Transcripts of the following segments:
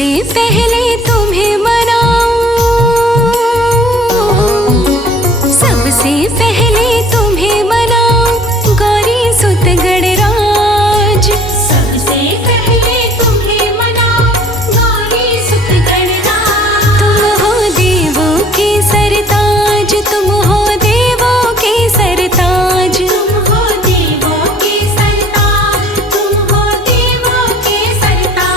सबसे पहले तुम्हें मनाऊं, सबसे पहले तुम्हें मनाऊं गौरी सुत गणराज। सबसे पहले तुम्हें मनाऊं गौरी सुत गणराज। तुम हो देवों के सरताज, तुम हो देवों के सरताज। तुम हो देवों के सरताज, तुम हो देवों के सरताज।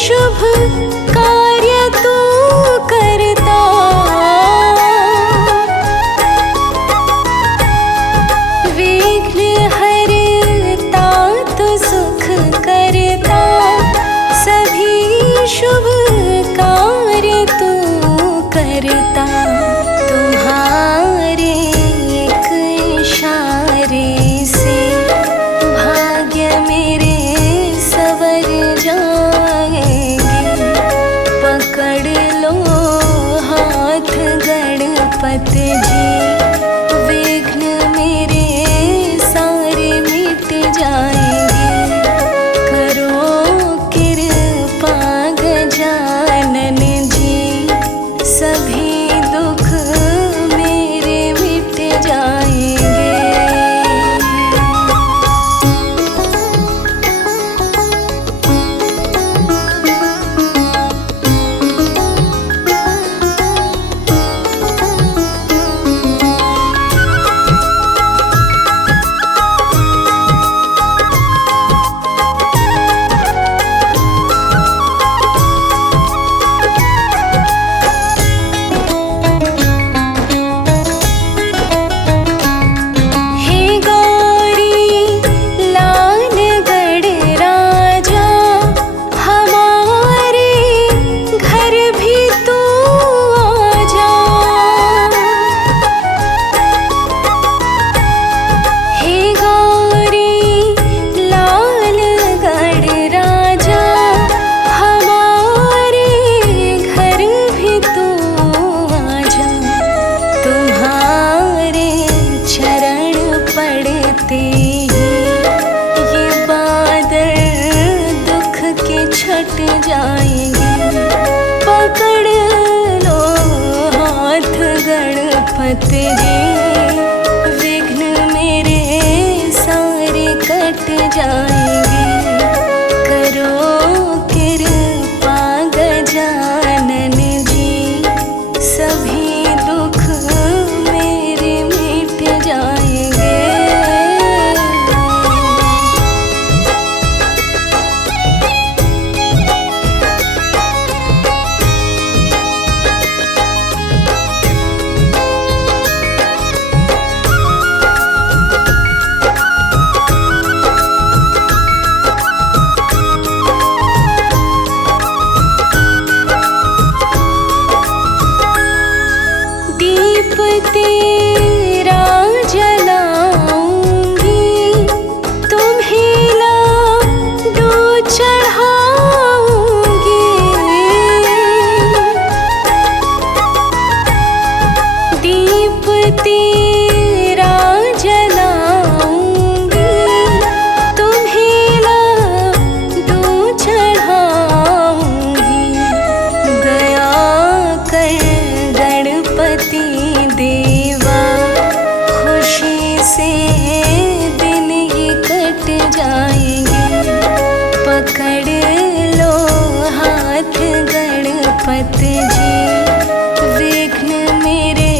शुभ कार्य तू करता, विघ्न हरता तू सुख करता, सभी शुभ कार्य तू करता। तुम्हारे एक इशारे से भाग्य मेरे सवर जाएंगे। पकड़ लो हाथ गणपति जी, विघ्न मेरे सारे मिट जाएंगे। करो कृपा गजानन जी, सभी दुख मेरे मिट जाएंगे। छट जाएंगे। पकड़ लो हाथ गणपति जी, विघ्न मेरे सारे कट जाएंगे। करो कृपा गजानन जी, सभी दुख मेरे मिट जाएंगे। दीप तेरा जलाऊंगी, तुम्हें लाडू चढ़ाऊंगी। दीप तेरा जलाऊंगी, तुम्हें लाडू चढ़ाऊंगी। गया कर गणपति देवा, खुशी से दिन ये कट जाएंगे। पकड़ लो हाथ गणपति जी, विघ्न मेरे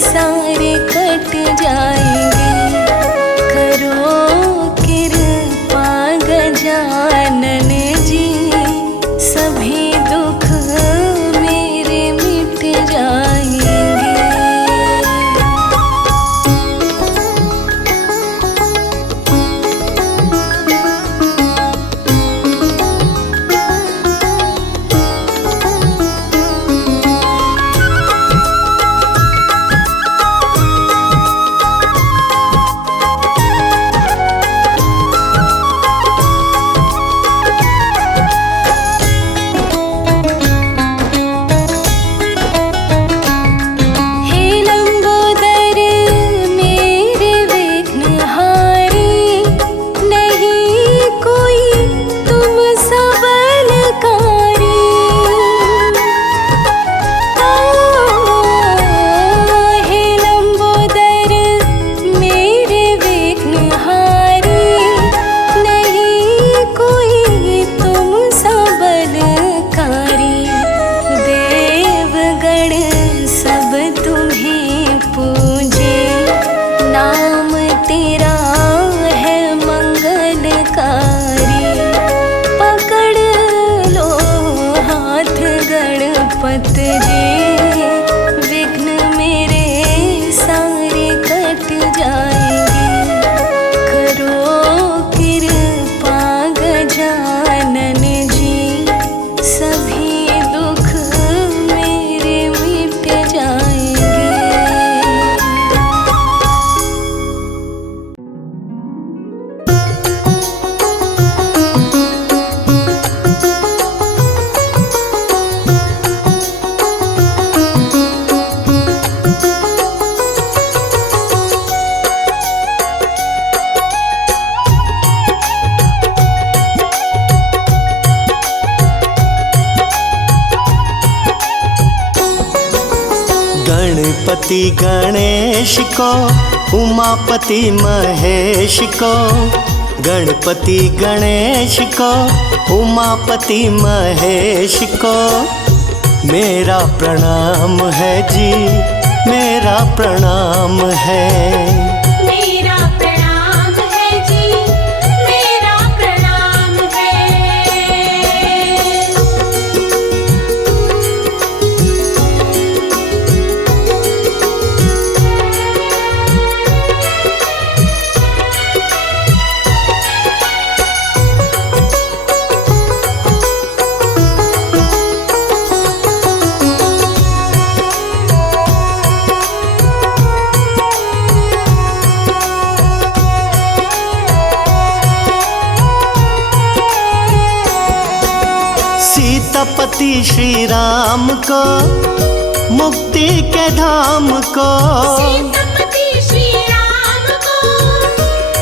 सारे कट जाएंगे। करो कृपा गजानन जी, सभी दुख मेरे मिट जाएंगे। पकड़ लो गणपति गणेश को, उमापति महेश को, गणपति गणेश को, उमापति महेश को मेरा प्रणाम है जी, मेरा प्रणाम है। मेरा प्रणाम है जी, मेरा प्रणाम है। सीतापति श्री राम को, मुक्ति के धाम को, सीतापति श्री राम को,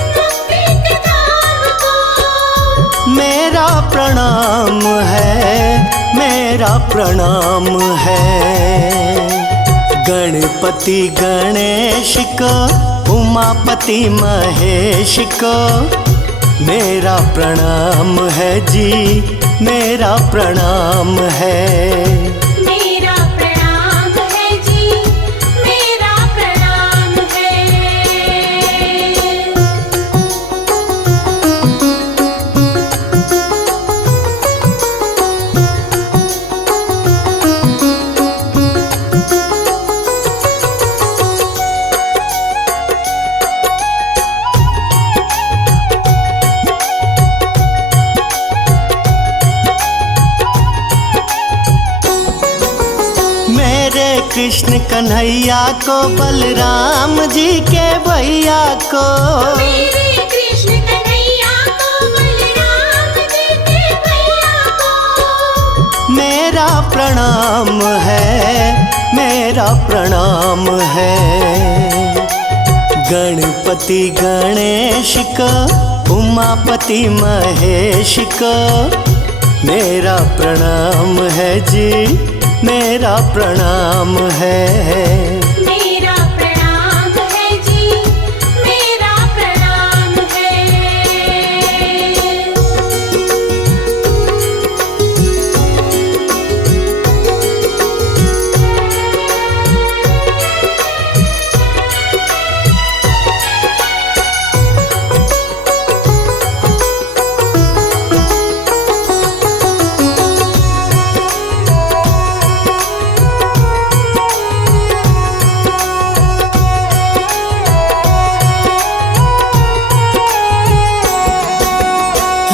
मुक्ति के धाम को मेरा प्रणाम है, मेरा प्रणाम है। गणपति गणेश को, उमापति महेश को मेरा प्रणाम है जी, मेरा प्रणाम है। मेरा प्रणाम है जी, मेरा प्रणाम है। कृष्ण कन्हैया को, बलराम जी के भैया को, मेरे कृष्ण कन्हैया को, बलराम जी के भैया को मेरा प्रणाम है, मेरा प्रणाम है। गणपति गणेश को, उमापति महेश को मेरा प्रणाम है जी, मेरा प्रणाम है। मेरा प्रणाम है जी, मेरा प्रणाम है।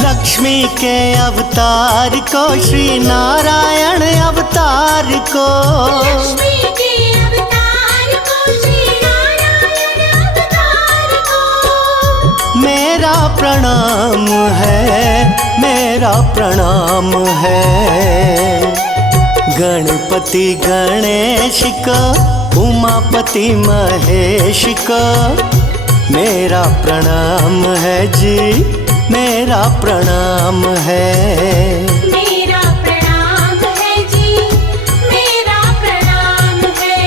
लक्ष्मी के अवतार को, श्री नारायण अवतार को, लक्ष्मी के अवतार को, श्री नारायण अवतार को मेरा प्रणाम है, मेरा प्रणाम है। गणपति गणेश को, उमापति महेश को मेरा प्रणाम है जी, मेरा प्रणाम है। मेरा प्रणाम है जी, मेरा प्रणाम है।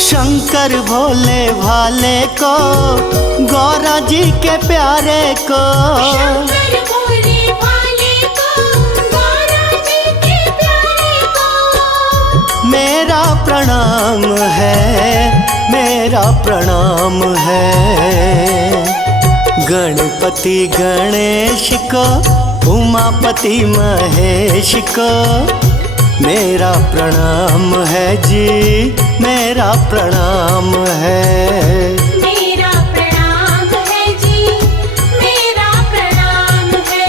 शंकर भोले भाले को, गौरा जी के प्यारे को, शंकर भोले भाले को, गौरा जी के प्यारे को मेरा प्रणाम है, मेरा प्रणाम है। गणपति गणेश को, उमापति महेश को मेरा प्रणाम है जी, मेरा प्रणाम है। मेरा प्रणाम है जी, मेरा प्रणाम है।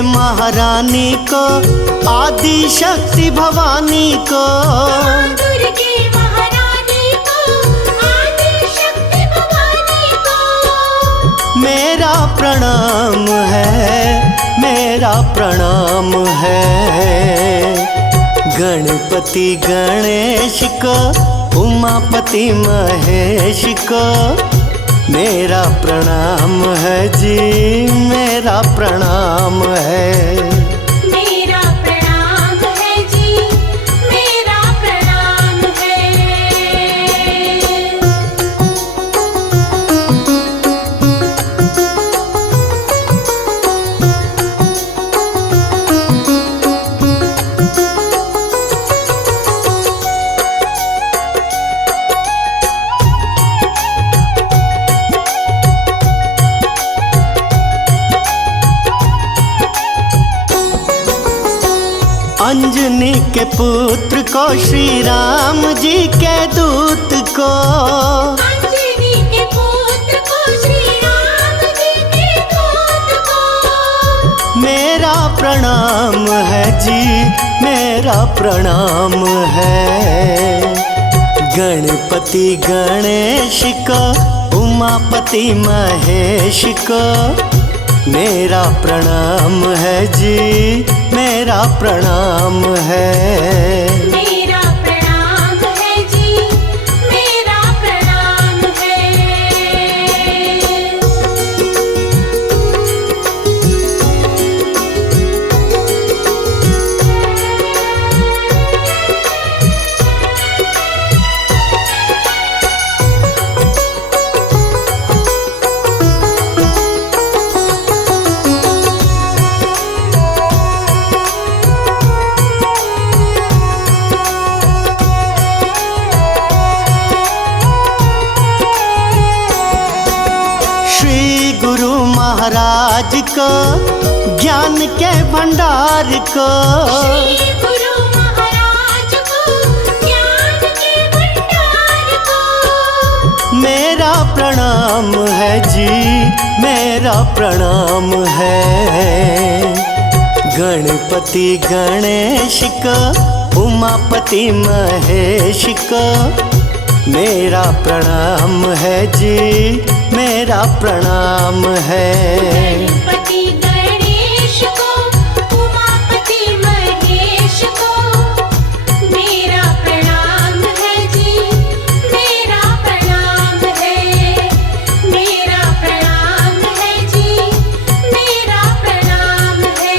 महारानी को, आदि शक्ति भवानी को। दुर्गे महारानी को, आदि शक्ति भवानी को। मेरा प्रणाम है, मेरा प्रणाम है। गणपति गणेश को, उमापति महेश को, मेरा प्रणाम है जी, मेरा प्रणाम है। मेरा प्रणाम है जी, मेरा प्रणाम है। अंजनी के पुत्र को, श्री राम जी के दूत को। अंजनी के पुत्र को, श्री राम जी के दूत को। मेरा प्रणाम है जी, मेरा प्रणाम है। गणपति गणेश को, उमापति महेश को, मेरा प्रणाम है जी, मेरा प्रणाम है। मेरा प्रणाम है जी, मेरा प्रणाम है। महाराज को, ज्ञान के भंडार को। श्री गुरु महाराज को, ज्ञान के भंडार को। मेरा प्रणाम है जी, मेरा प्रणाम है। गणपति गणेश को, उमापति महेश को, मेरा प्रणाम है जी, मेरा प्रणाम है। गणपति गणेश को, उमापति महेश को, मेरा प्रणाम है जी, मेरा प्रणाम है। मेरा प्रणाम है जी, मेरा प्रणाम है।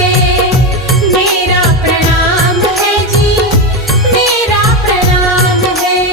मेरा प्रणाम है जी, मेरा प्रणाम है।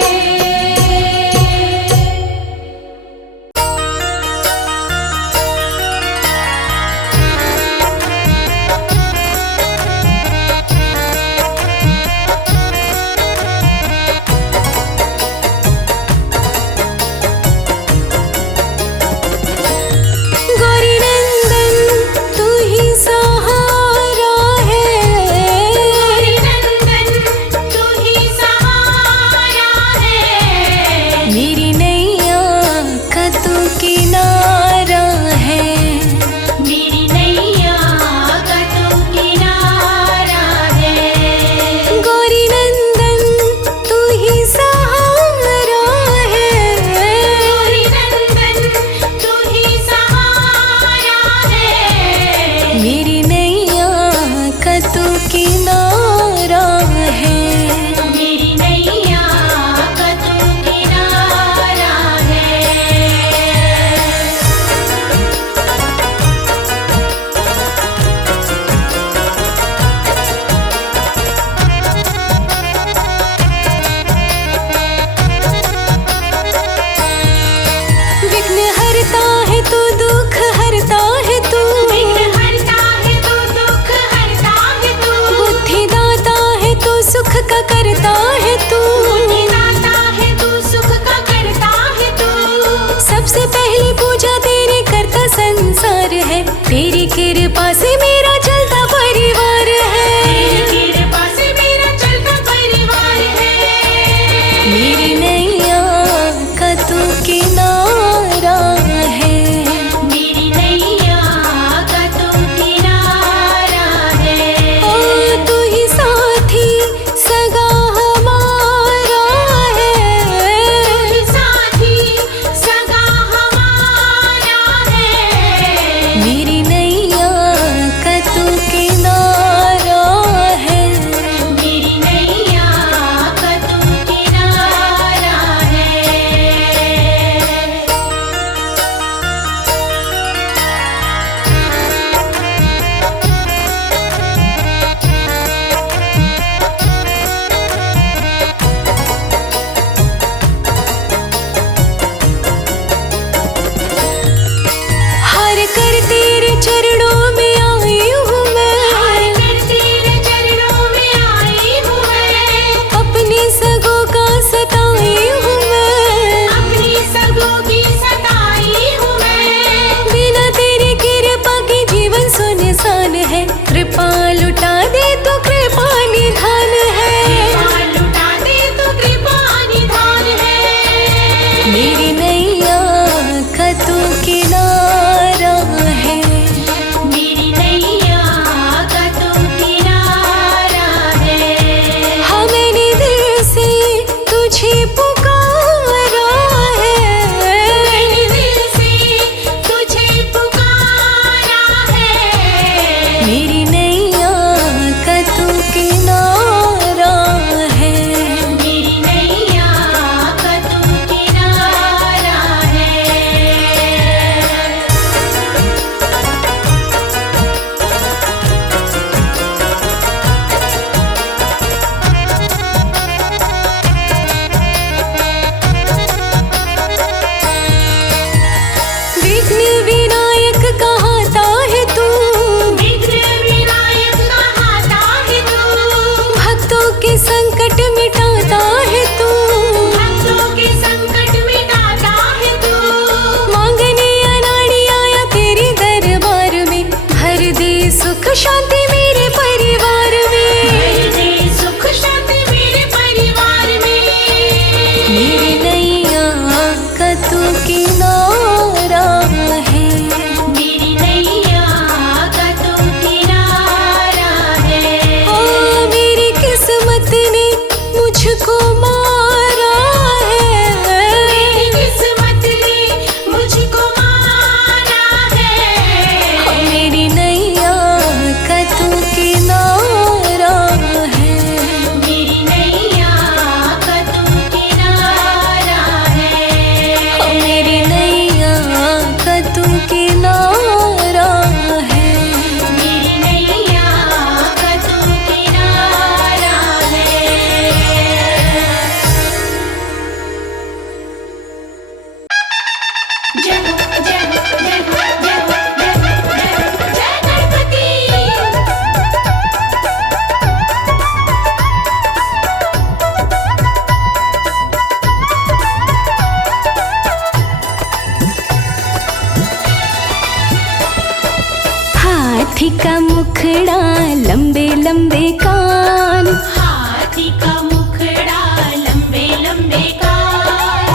लंबे कान। हाथी का मुखड़ा लंबे लंबे कान।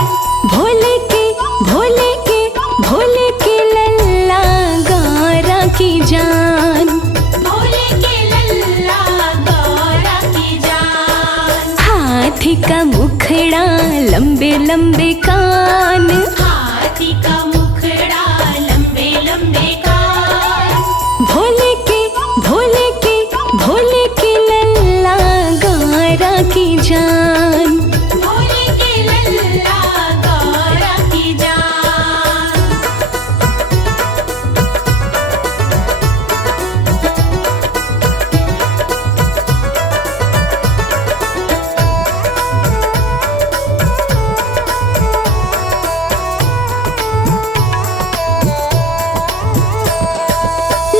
भोले के भोले के भोले के लल्ला गौरा की जान। भोले के लल्ला गौरा की जान। हाथी का मुखड़ा लंबे लंबे कान। हाथी का मुखड़ा लंबे लंबे कान। भोले के भोले के भोले के लल्ला गौरा की जान। भोले के लल्ला गौरा की जान।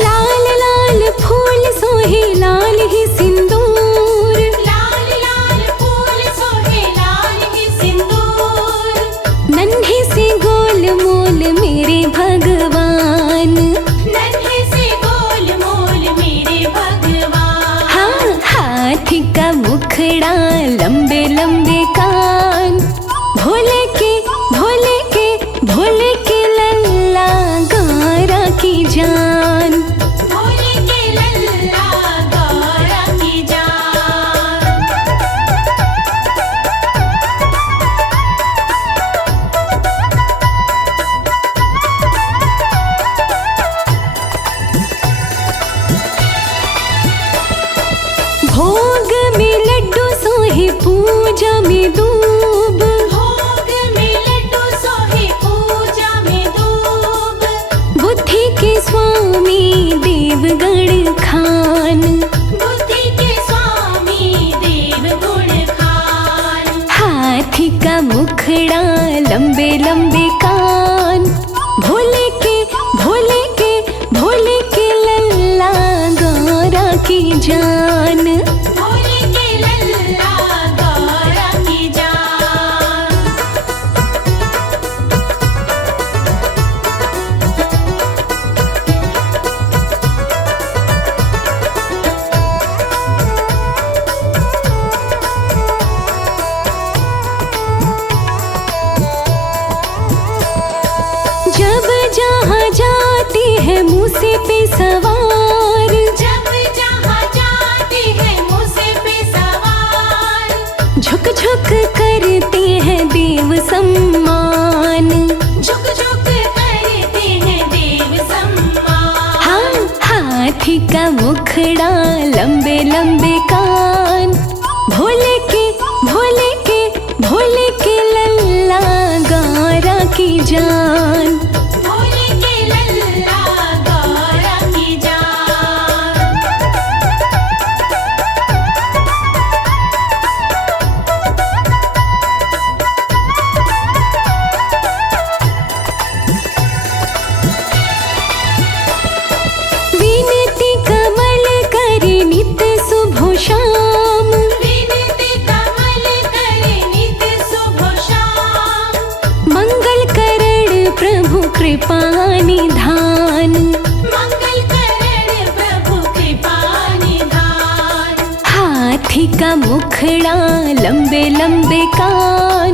लाल लाल फूल सोहे लाल ही सिंदूर। लाल लाल फूल सोहे लाल ही सिंदूर। नन्हे से गोल मोल मेरे भगवान। नन्हे से गोल मोल मेरे भगवान। हाँ, हाथी का मुखड़ा लंबे लंबे कान। भोले के भोले के भोले के लल्ला गौरा की जान। भोले के लल्ला गौरा की जान। भोग में लड्डू सोहे पूजा में दूब। भोग में लड्डू सोहे पूजा में दूब। बुद्धि के स्वामी देवगण खान। बुद्धि के स्वामी देव गुण खान। हाथी का मुखड़ा लंबे लंबे कान। भोले के भोले के भोले के लल्ला गौरा की जान। भोले के लल्ला गौरा की जान। जब जहाँ जाते हैं मूसे पे सवार। जब जहाँ जाते हैं मूसे पे सवार। झुक झुक करते हैं देव सम्मान। झुक झुक करते हैं देव सम्मान। हाँ, हाथी का मुखड़ा लंबे लंबे कान। भोले के भोले के भोले के लल्ला गौरा की जान। भोले के लल्ला गौरा की जान। विनती कमल करे नित सुबह शाम। विनती कमल करे नित सुबह शाम। मंगल करण प्रभु कृपा निधान। मंगल करण प्रभु कृपा निधान। हाथी का मुखड़ा लंबे लंबे कान।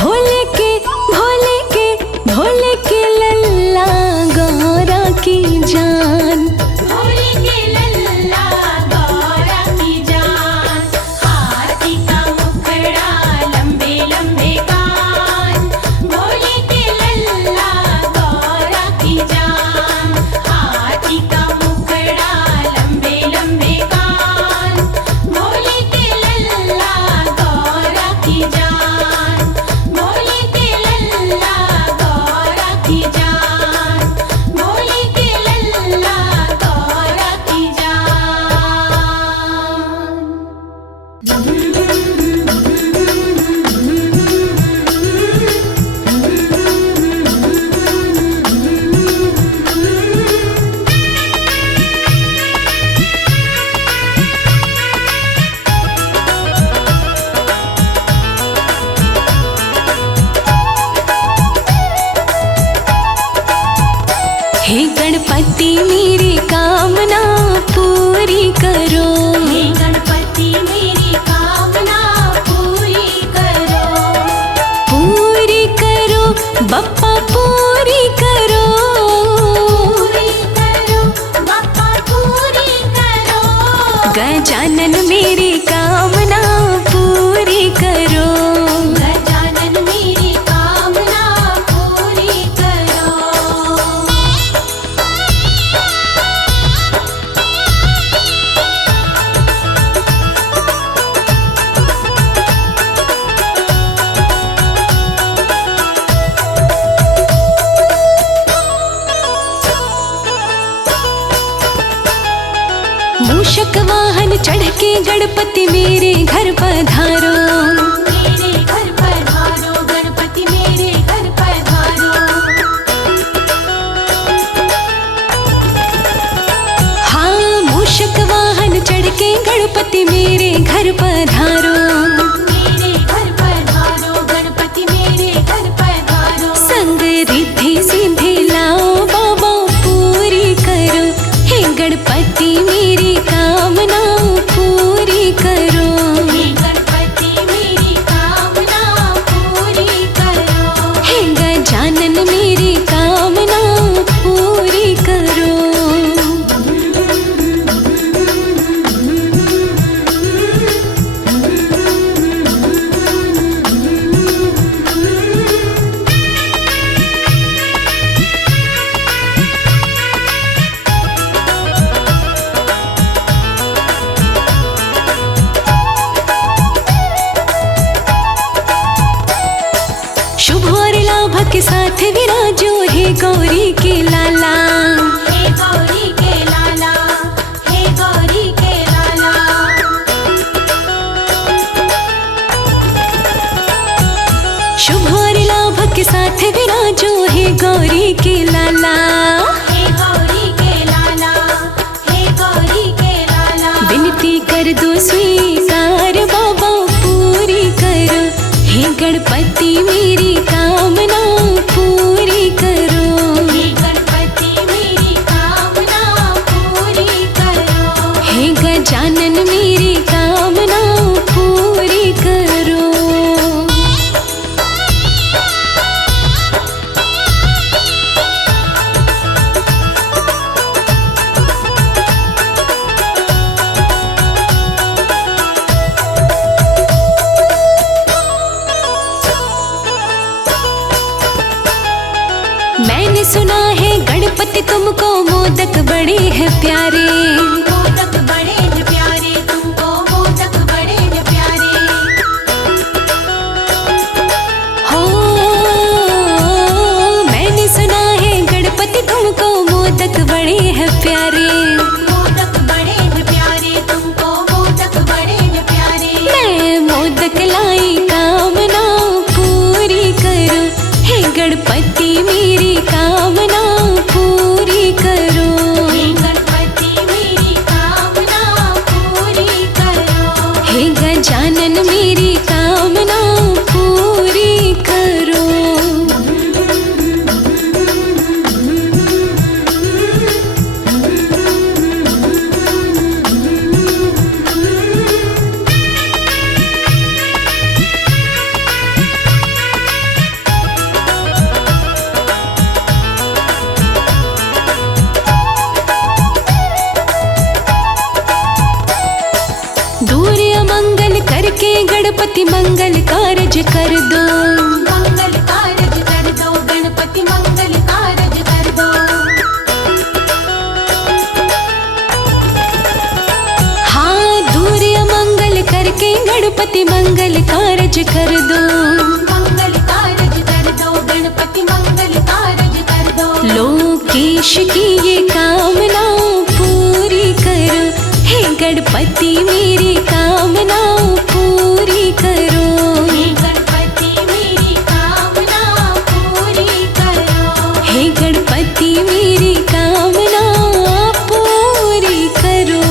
भोले के भोले के भोले के लल्ला गौरा की जान। भोले के लल्ला गौरा की जान। हाथी का मुखड़ा लंबे लंबे कान। भोले के लल्ला गौरा की जान। हाथी का मुखड़ा लंबे लंबे कान। भोले के लल्ला गौरा की जान। भोले के लल्ला गौरा की जान। भोले के लल्ला मेरी कामना पूरी करो। गजानन मेरी कामना पूरी करो। मूषक वाहन चढ़ के गणपति मेरे घर पधारो। मेरे घर पधारो गणपति मेरे घर पधारो। हाँ मूषक वाहन चढ़ के गणपति मेरे घर पधारो। मेरे घर पधारो गणपति मेरे घर पधारो। संग रिद्धि सिद्धि लाओ बाबा पूरी करो। हे गणपति मेरी कामना पूरी करो। हे गणपति मेरी कामना पूरी करो। हे गजानन मेरी कामना पूरी करो। शुभ और लाभ के साथ विराजो हे गौरी के लाला। हे गौरी के लाला। हे गौरी के लाला। शुभ और लाभ के साथ विराजो हे गौरी के लाला। हे गौरी के लाला। हे गौरी के लाला। विनती कर दो स्वीकार बाबा पूरी करो। हे गणपति मेरी कामना पूरी करो। हे गणपति मेरी कामना पूरी करो। हे गजानन मेरी कामना पूरी करो। मैंने सुना है गणपति तुमको मोदक बड़े हैं प्यारे। मोदक बड़े हैं प्यारे तुमको मोदक बड़े हैं प्यारे। हो मैंने सुना है गणपति तुमको मोदक बड़े हैं प्यारे। मोदक बड़े हैं प्यारे तुमको मोदक बड़े हैं प्यारे। मैं मोदक लाई कामना पूरी करो। हे गणपति मेरी कामना पूरी करो। हे गणपति मेरी कामना पूरी करो। हे गजानन मेरी कामना पूरी करो। दूर अमंगल करके गणपति मंगल कारज कर दो। मंगल कारज कर दो गणपति मंगल कारज कर दो। हाँ दूर अमंगल करके गणपति मंगल कारज कर दो। मंगल कारज कर दो गणपति मंगल कारज कर दो। लोकेश की ये कामना पूरी करो। हे गणपति मेरी कामना पूरी करो। हे गणपति मेरी कामना पूरी करो। हे गणपति मेरी कामना पूरी करो।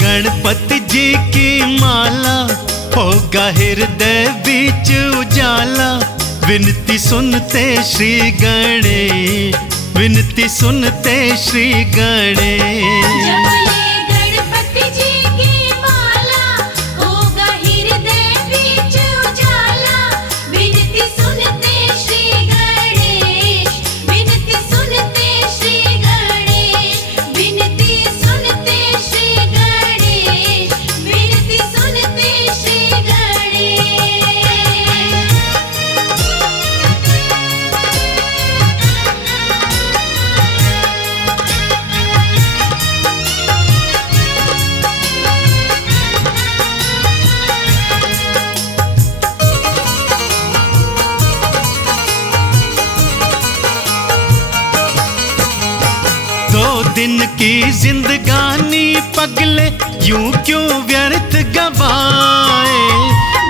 गणपति जी की माला, होगा हृदय बीच उजाला। विनती सुनते श्री गणेश, विनती सुनते श्री गणेश। जब ले गणपति जी की माला, होगा हृदय बीच उजाला। विनती सुनते श्री गणेश, विनती सुनते श्री गणेश, विनती सुनते श्री गणेश, विनती सुनते श्री गणेश। दिन की जिंदगानी पगले यूं क्यों व्यर्थ गवाए।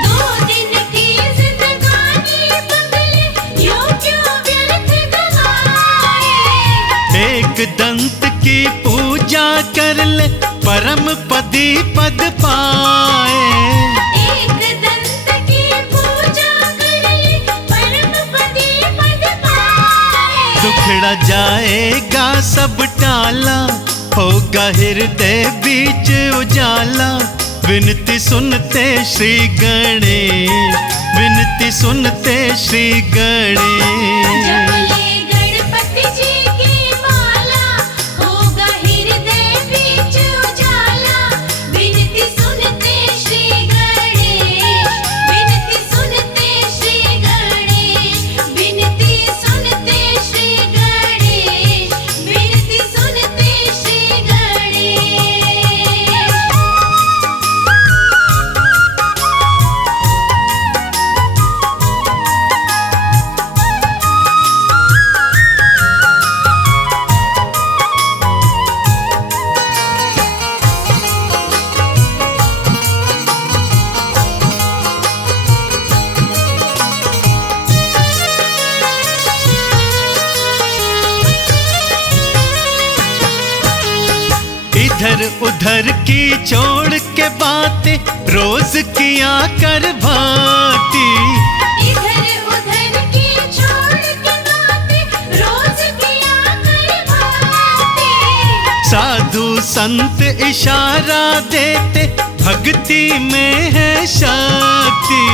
2 दिन की जिंदगानी पगले यूं क्यों व्यर्थ गवाए। एक दंत की पूजा कर ले, परम पदी पद पाए। एक दंत की पूजा कर ले, परम पदी पद पाए। दुखड़ा जाएगा सब टाला, होगा हृदय बीच उजाला। विनती सुनते श्री गणेश, विनती सुनते श्री गणेश। जब ले गणपति जी की माला, होगा हृदय बीच उजाला। विनती सुनते श्री गणेश, विनती सुनते श्री गणेश, विनती सुनते श्री गणेश, विनती सुनते श्री गणेश। इधर उधर की छोड़ के बातें रोज किया कर भांति। इधर उधर की छोड़ के बातें रोज किया कर भांति। साधु संत इशारा देते, भक्ति में है शक्ति।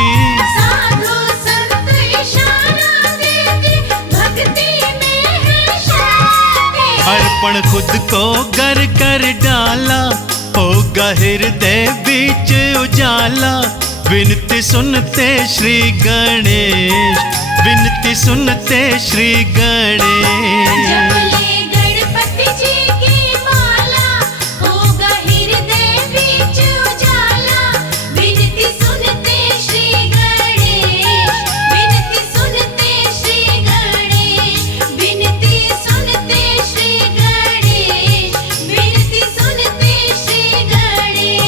साधु संत इशारा देते, भक्ति में है शक्ति। अर्पण खुद को कर कर डाला, होगा हृदय बीच उजाला। विनती सुनते श्री गणेश, विनती सुनते श्री गणेश। जब ले गणपति जी की माला, होगा हृदय बीच उजाला। विनती सुनते श्री गणेश, विनती सुनते श्री गणेश, विनती सुनते श्री गणेश, विनती सुनते श्री गणेश।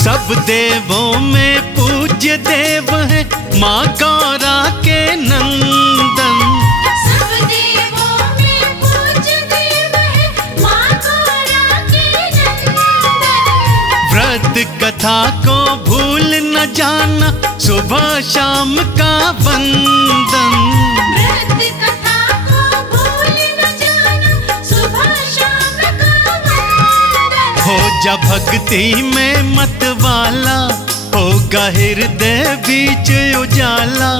सब देवों में पूज्य देव है, माँ गौरा के नंदन। सब देवों में पूज्य देव है, माँ गौरा के नंदन। व्रत कथा को भूल न जाना, सुबह शाम का वंदन। व्रत कथा को भूल न जाना, सुबह शाम का वंदन। हो जा भक्ति में मत वाला, होगा हृदय बीच उजाला।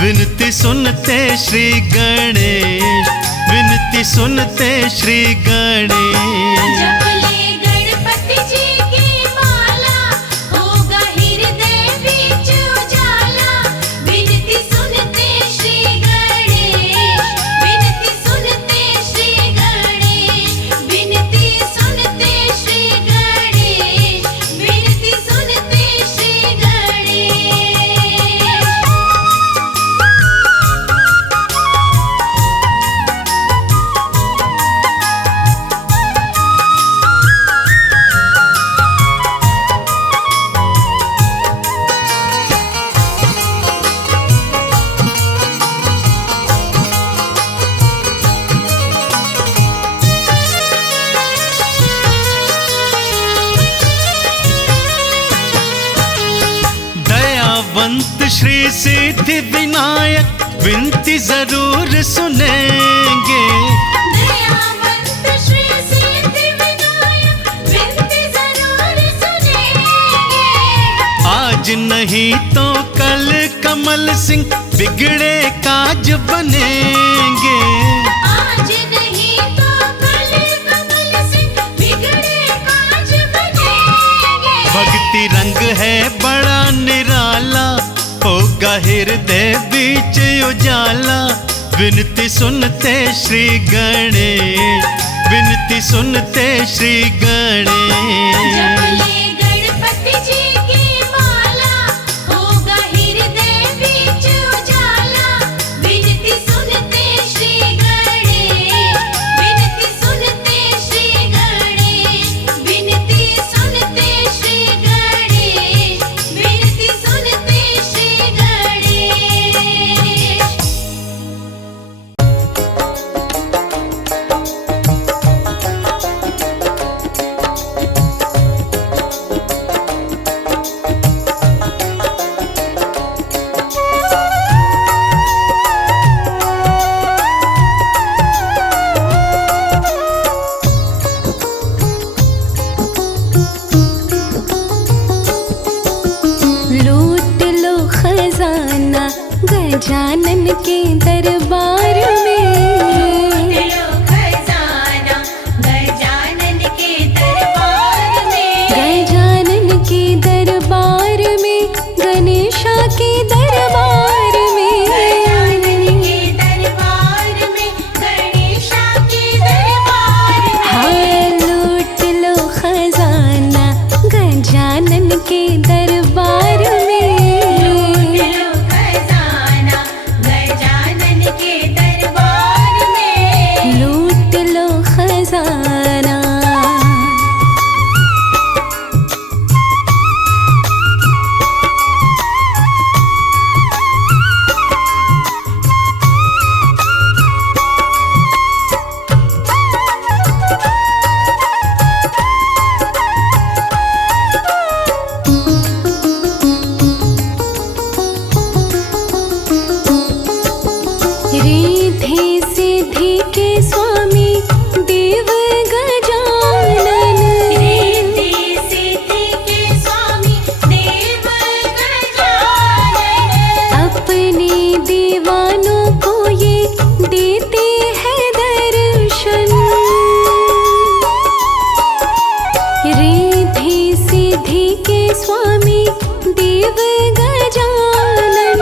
विनती सुनते श्री गणेश, विनती सुनते श्री गणेश। जब ले गणपति जी की माला, होगा हृदय बीच उजाला। विनती सुनते श्री गणेश, विनती सुनते श्री गणेश, विनती सुनते श्री गणेश, विनती सुनते श्री गणेश। सिद्धि विनायक विनती जरूर सुनेंगे। दयावंत श्री सिद्धि विनायक विनती जरूर सुनेंगे। आज नहीं तो कल कमल सिंह बिगड़े काज बनेंगे। आज नहीं तो कल कमल सिंह बिगड़े काज बनेंगे। भक्ति रंग है बड़ा निराला, होगा हृदय बीच उजाला। विनती सुनते श्री गणेश, विनती सुनते श्री गणेश। जपले गणपति जी की माला, होगा हृदय बीच उजाला। विनती सुनते श्री गणेश, विनती सुनते श्री गणेश, विनती सुनते श्री गणेश, विनती सुनते श्री गणेश। लूट लो खजाना गजानन के दरबार में। लो खजाना गजानन के दरबार में। गजानन के दरबार में, गणेशा के दरबार में। गजानन के दरबार में, गणेशा के दरबार में। हाँ, लूट लो खजाना गजानन के दरबार में। लो खजाना गजानन के दरबार में। लूट लो खजाना। रिद्धि सिद्धि के स्वामी देव गजानन। रिद्धि सिद्धि के स्वामी देव गजानन। अपने दीवानों को ये देते हैं दर्शन। रिद्धि सिद्धि के स्वामी देव गजानन।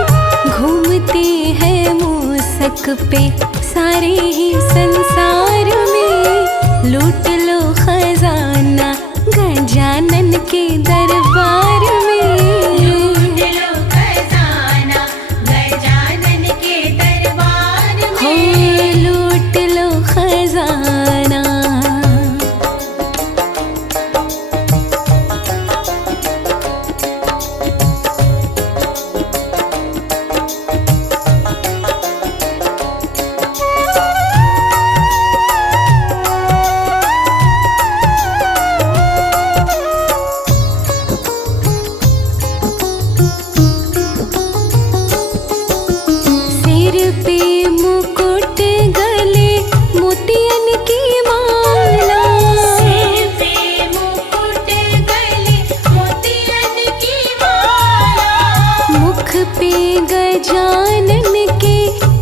घूमते हैं मूसक पे सारे ही संसार में। लूट लो खजाना गजानन के दरबार में। लो खजाना गजानन के दरबार हो, में। लूट लो खजाना। सिर पे मुकुट, गले मोतियन की माला। सिर पे मुकुट, गले मोतियन की माला। मुख पे गजानन के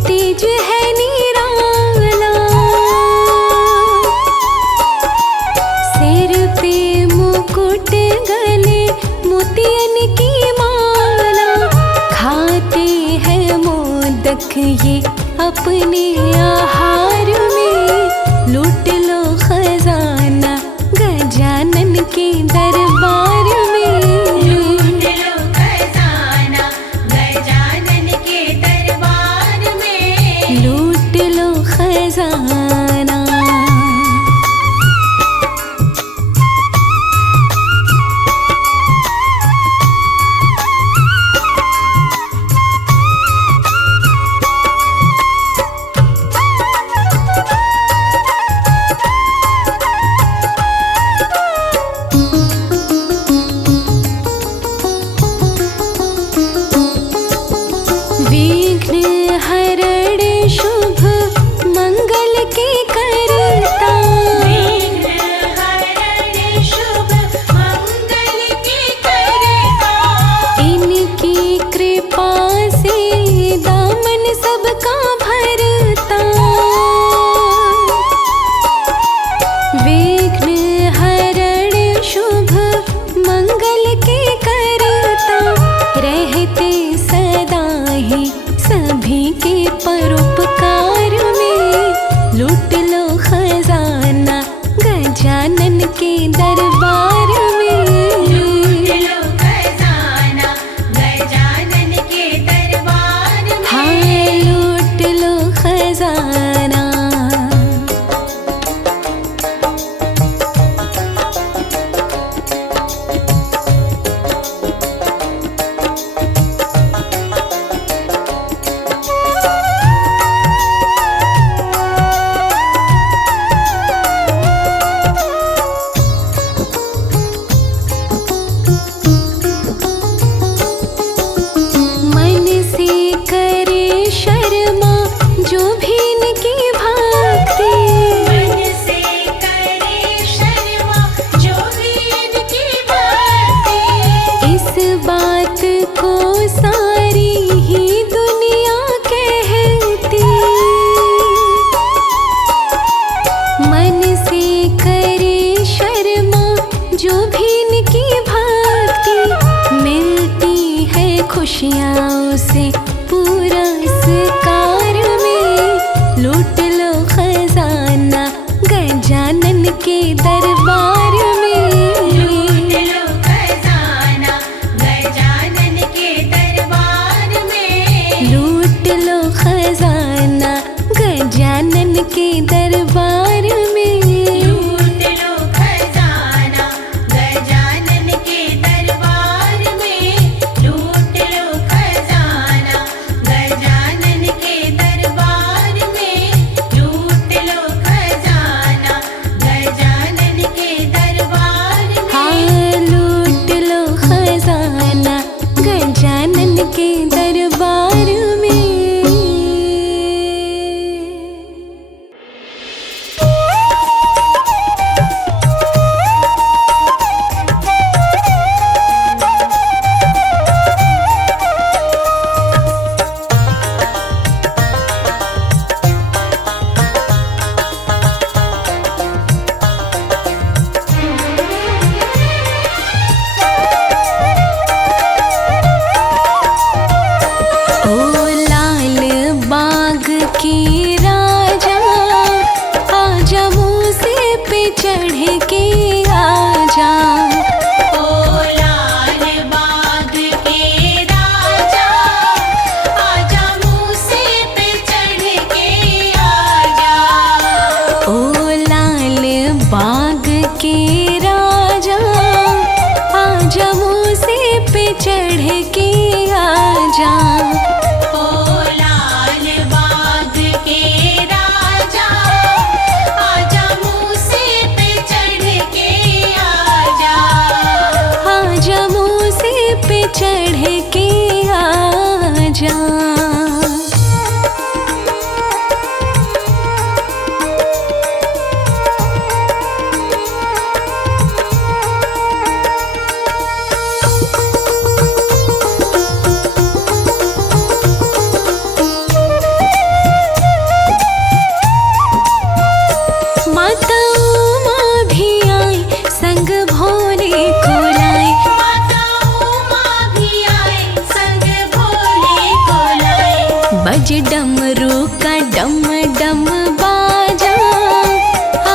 तेज है निराला। सिर पे मुकुट, गले मोतियन की माला। खाते हैं मोदक ये अपने आहार में। लूट लो खजाना गजानन के दरबार में। लो खजाना गजानन के दरबार में। लूट लो खजाना। आजा। ओ लाल बाग के राजा, आजा मूसे पे चढ़ के आजा। आजा मूसे पे चढ़ के आजा। माता उमा भी आई संग भोले को लाए। माता उमा भी आए संग भोले को लाए। बज डमरू का डम डम बाजा,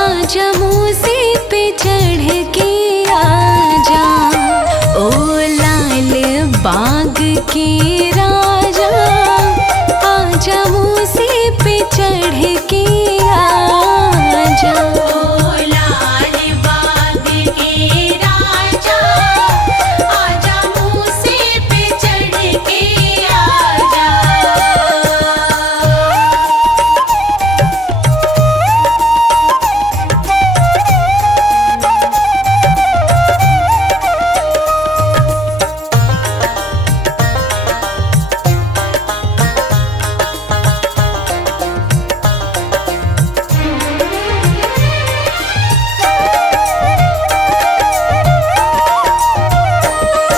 आजा मूसे पे चढ़ के आजा। ओ लाल बाग के राजा, आजा मूसे पे चढ़ के आजा। ओ लाल बाग के राजा, आजा मूसे पे चढ़ के आजा।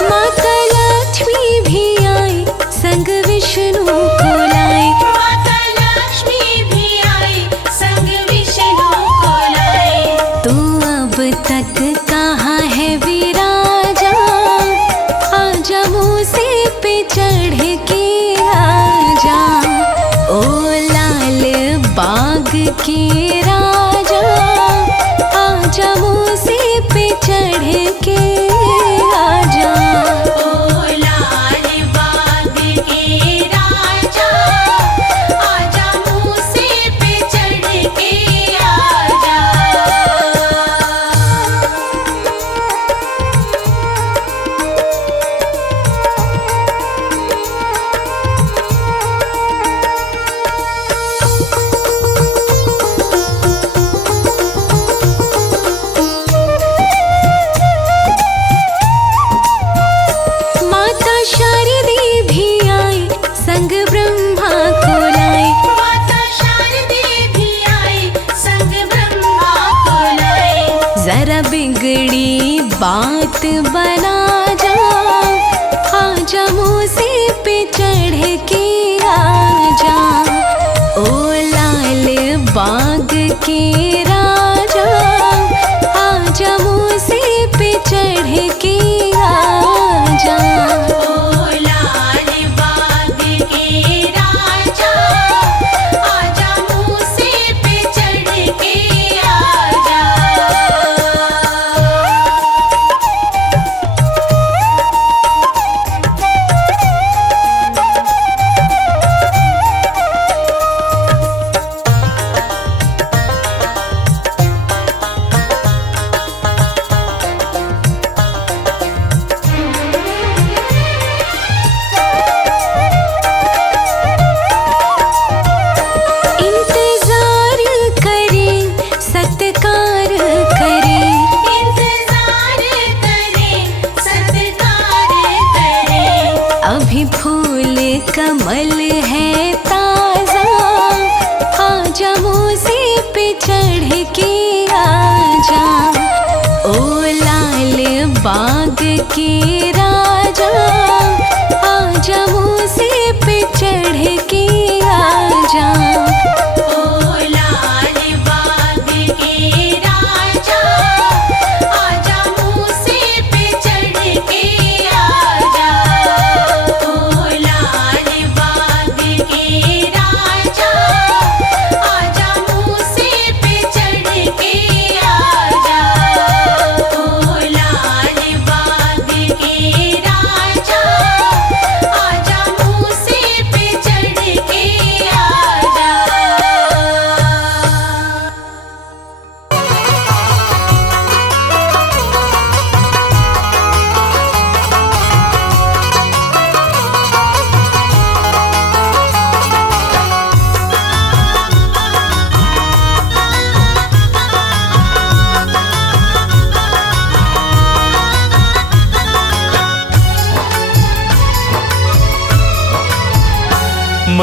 माता लक्ष्मी भी आई संग विष्णु को लाए। माता लक्ष्मी भी आई संग विष्णु को लाए। तू अब तक कहाँ है विराजा, आजा मूसे पे चढ़ के आजा। ओ लाल बाग के राजा, आजा मूसे पे चढ़ के आजा। ओ लाल बाग के राजा, आजा मूसे पे चढ़ के आजा। माता शारदे भी आई संग ब्रह्मा को लाए। माता शारदे भी आई संग ब्रह्मा को लाए। जरा बिगड़ी बात बना जा, आजा मूसे पे चढ़ के आजा। ओ लाल बाग के राजा, आजा मूसे पे चढ़ के आजा। ओ लाल बाग के राजा, आजा मूसे पे चढ़ के आजा। इंतजार करें सत्कार करें, इंतजार करें सत्कार करें। अभी फूल कमल है ताजा, आजा मूसे पे चढ़ के आजा। ओ लाल बाग के राजा, आजा मूसे पे चढ़ के आजा। ओ लाल बाग के राजा, आजा मूसे पे चढ़ के आजा। ओ लाल बाग के राजा, आजा मूसे पे चढ़ के आजा। ओ लाल बाग के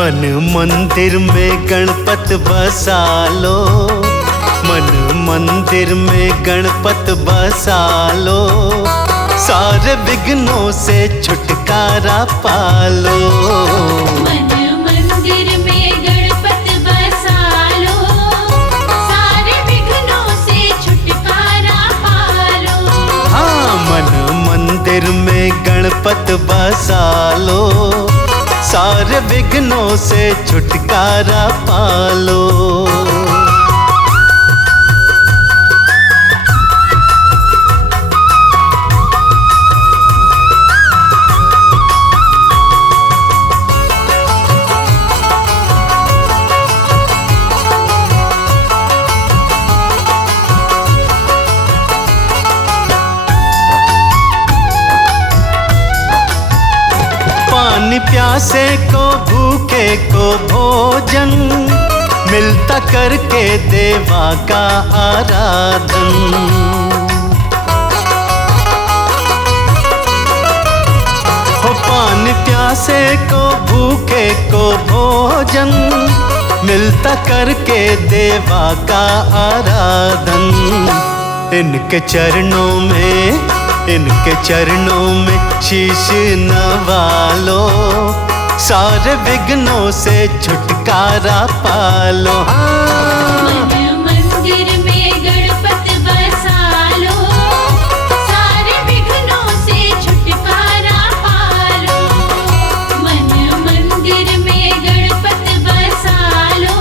मन मंदिर में गणपत बसा लो, मन मंदिर में गणपत बसा लो, सारे विघ्नों से छुटकारा पालो। मन मंदिर में गणपत बसा लो, सारे विघ्नों से छुटकारा पालो। हाँ, मन मंदिर में गणपत बसा लो, सारे विघ्नों से छुटकारा पालो। पानी प्यासे को भूखे को भोजन, मिलता करके देवा का आराधन। हो पानी प्यासे को भूखे को भोजन, मिलता करके देवा का आराधन। इनके चरणों में शीश नवा लो, सारे विघ्नों से छुटकारा पालो। मन मंदिर में गणपत बसा लो, सारे विघ्नों से छुटकारा पालो। मन मंदिर में गणपत बसा लो,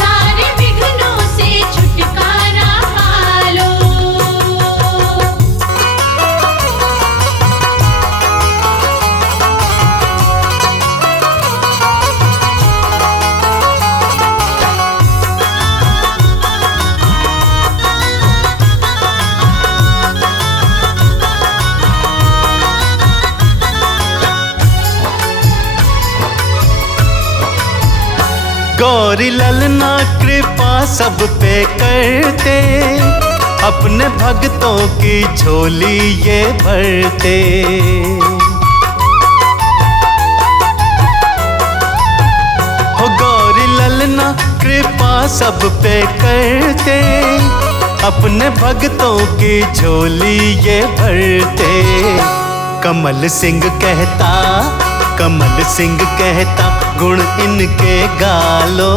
सारे विघ्नों से छुटकारा पालो। गौरी ललना कृपा सब पे करते, अपने भक्तों की झोली ये भरते। हो गौरी ललना कृपा सब पे करते, अपने भक्तों की झोली ये भरते। कमल सिंह कहता गुण इनके गालो,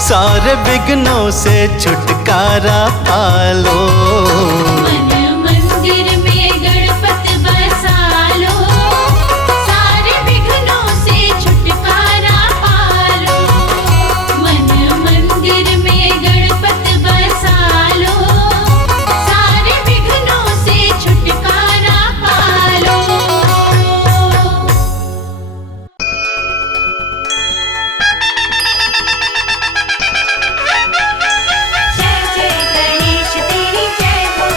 सारे विघ्नों से छुटकारा पालो। मन मंदिर में गणपत बसा लो, सारे विघ्नों से छुटकारा पालो। मन मंदिर में गणपत बसा लो, सारे विघ्नों से छुटकारा पालो। जय जय गणेश तेरी जय हो।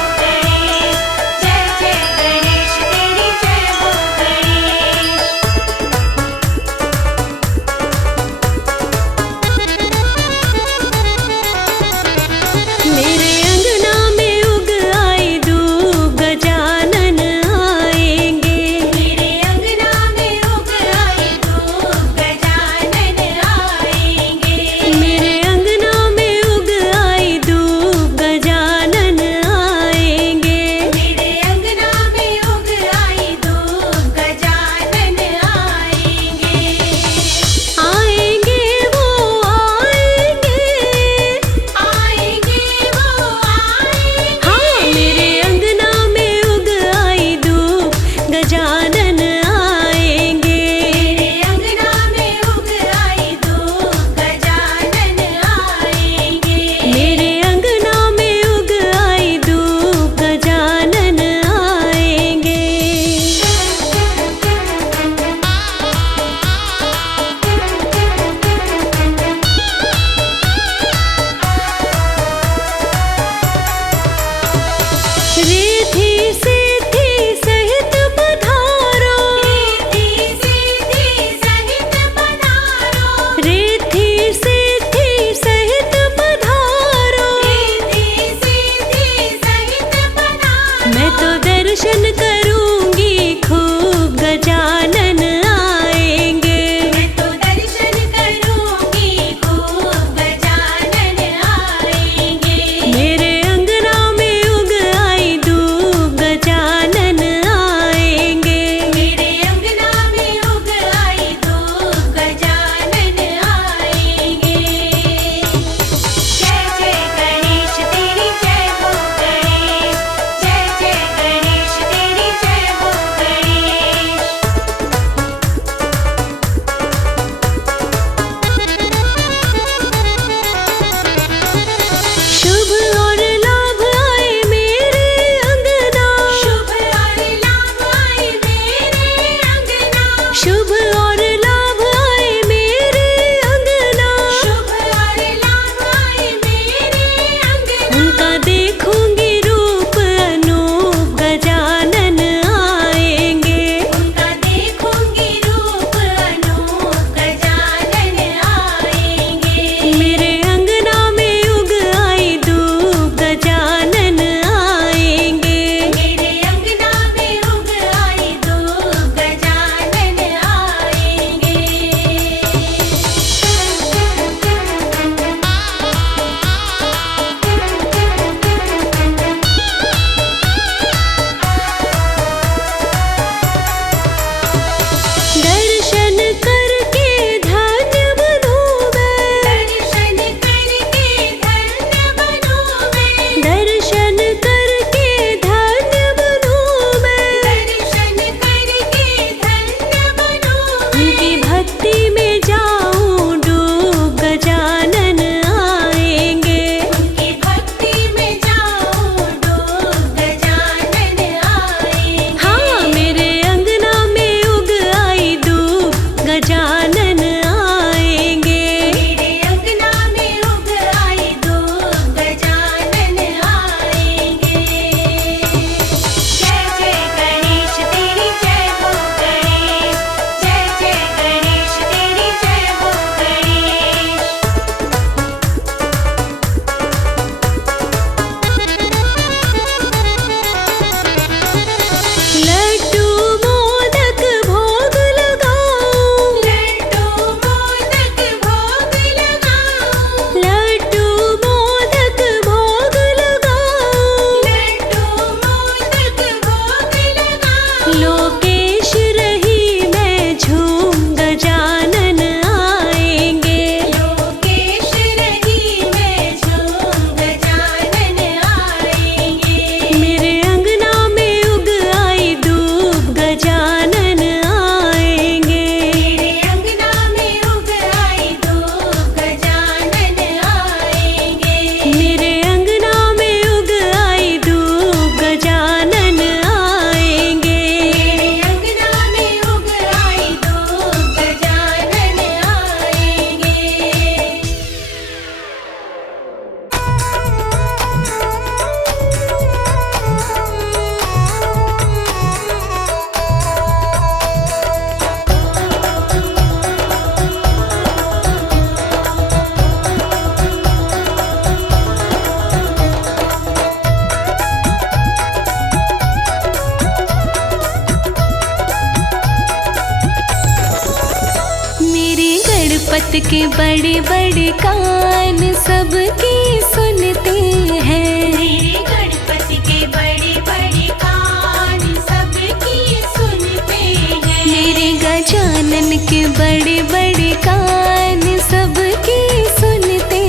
के बड़े बड़े कान सबकी सुनते हैं। मेरे गणपति के बड़े बड़े कान सबकी सुनते हैं। मेरे गजानन के बड़े बड़े कान सबकी सुनते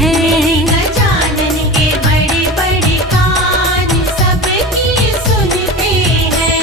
हैं। गजानन के बड़े बड़े कान सबकी सुनते हैं।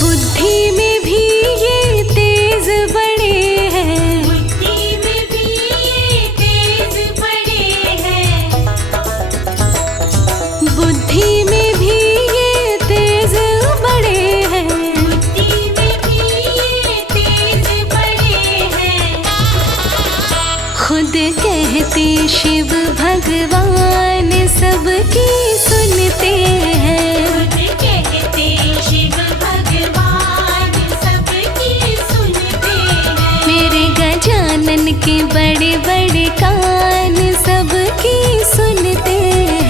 बुद्धि में भी ये तेज बड़े हैं। बुद्धि में भी ये तेज बड़े हैं। बुद्धि में भी ये तेज बड़े हैं। बुद्धि में भी ये तेज बड़े हैं। खुद कहते शिव भगवान सबकी सुनते हैं। खुद कहते शिव भगवान सबकी सुनते हैं। मेरे गजानन के बड़े बड़े कान सबकी सुनते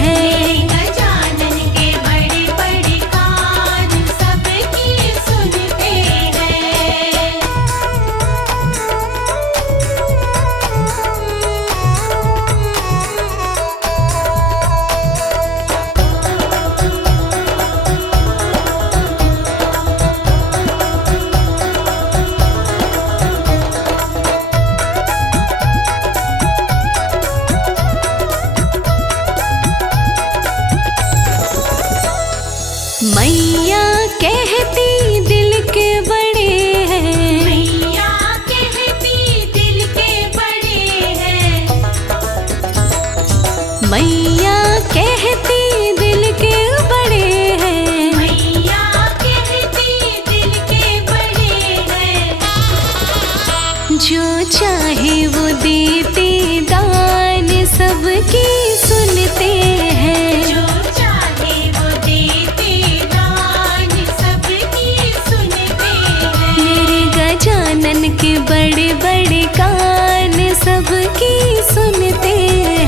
हैं। गजानन के बड़े बड़े कान सबकी सुनते हैं। मैया कहती दिल के बड़े हैं। मैया कहती दिल के बड़े हैं। मैया कहती दिल के बड़े हैं। मैया कहती दिल के बड़े हैं। जो चाहे वो देते दान सबकी सुनते हैं। जो चाहे वो देते दान सबकी सुनते हैं। मेरे गजानन के बड़े बड़े कान सबकी सुनते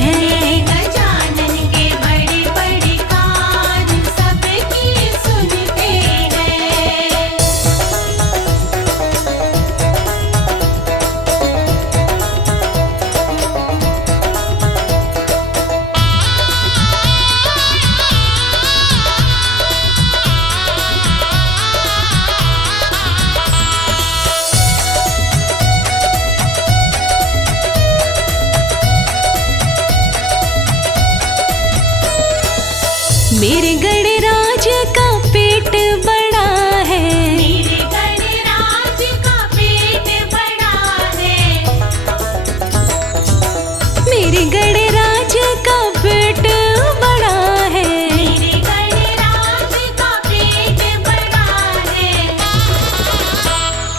हैं। गजानन के बड़े बड़े कान सबकी सुनते हैं। मेरे गणराज का पेट बड़ा है। मेरे गणराज का पेट बड़ा है। मेरे गणराज का पेट बड़ा है। मेरे गणराज का पेट बड़ा है।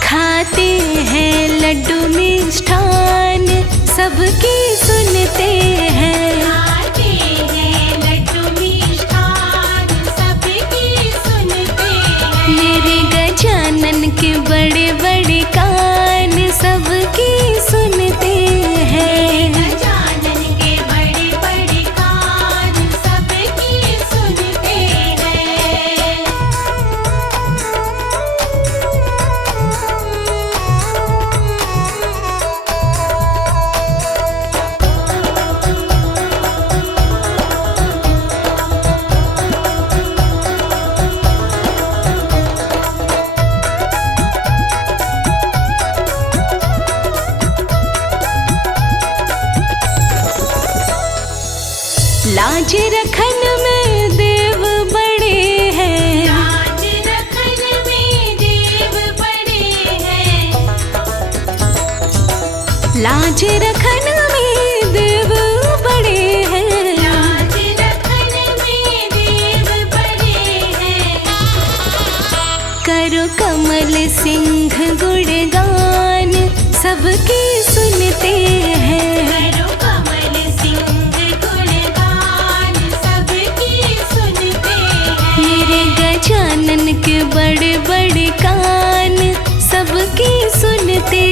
खाते हैं लड्डू मिष्ठान सबकी सुनते हैं। खाते हैं लड्डू मिष्ठान सबकी सुनते हैं। मेरे गजानन के बड़े बड़े कान सबकी सुनते हैं। गजानन के बड़े बड़े कान सबकी सुनते हैं। लाज रखन में देव बड़े हैं। लाज रखन में देव बड़े हैं। लाज रखन में देव बड़े हैं। लाज रखन में देव बड़े हैं। करो कमल सिंह गुणगान सबकी सुनते हैं। करो कमल सिंह गुणगान बड़े बड़े कान सबकी सुनते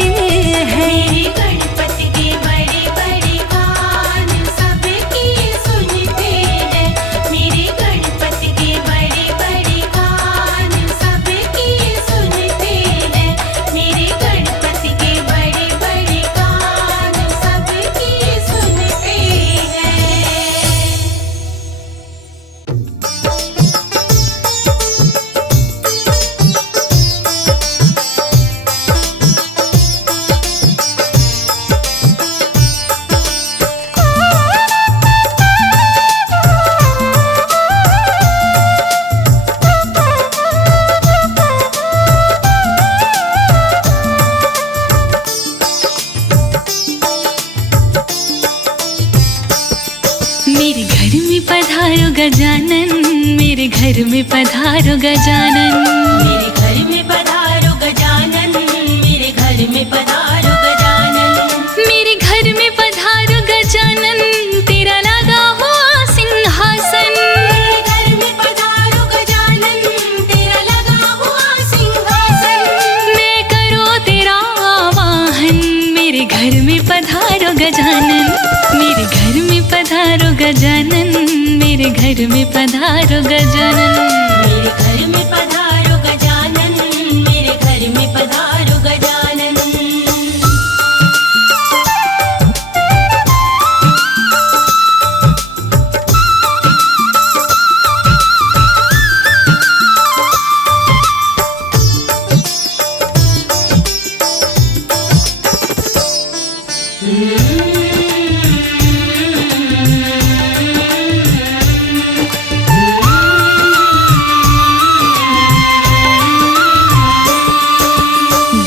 हैं। मेरे गणपति के बड़े बड़े कान सबकी सुनते हैं। मेरे गणपति के बड़े बड़े कान सबकी सुनते हैं। मेरे गणपति के बड़े बड़े कान सबकी सुनते हैं। मेरे घर में पधारो गजानन, मेरे घर में पधारो गजानन। मेरे घर में पधारो गजानन, मेरे घर में पधारो गजानन। मेरे घर में पधारो गजानन, तेरा लगा हुआ सिंहासन। मेरे घर में पधारो गजानन, तेरा लगा हुआ सिंहासन। मैं करो तेरा आवाहन, मेरे घर में पधारो गजानन। मेरे घर में पधारो गजानन, मेरे घर में पधारो गजानन। मेरे घर में पधारो गजानन, मेरे घर में पधारो गजानन।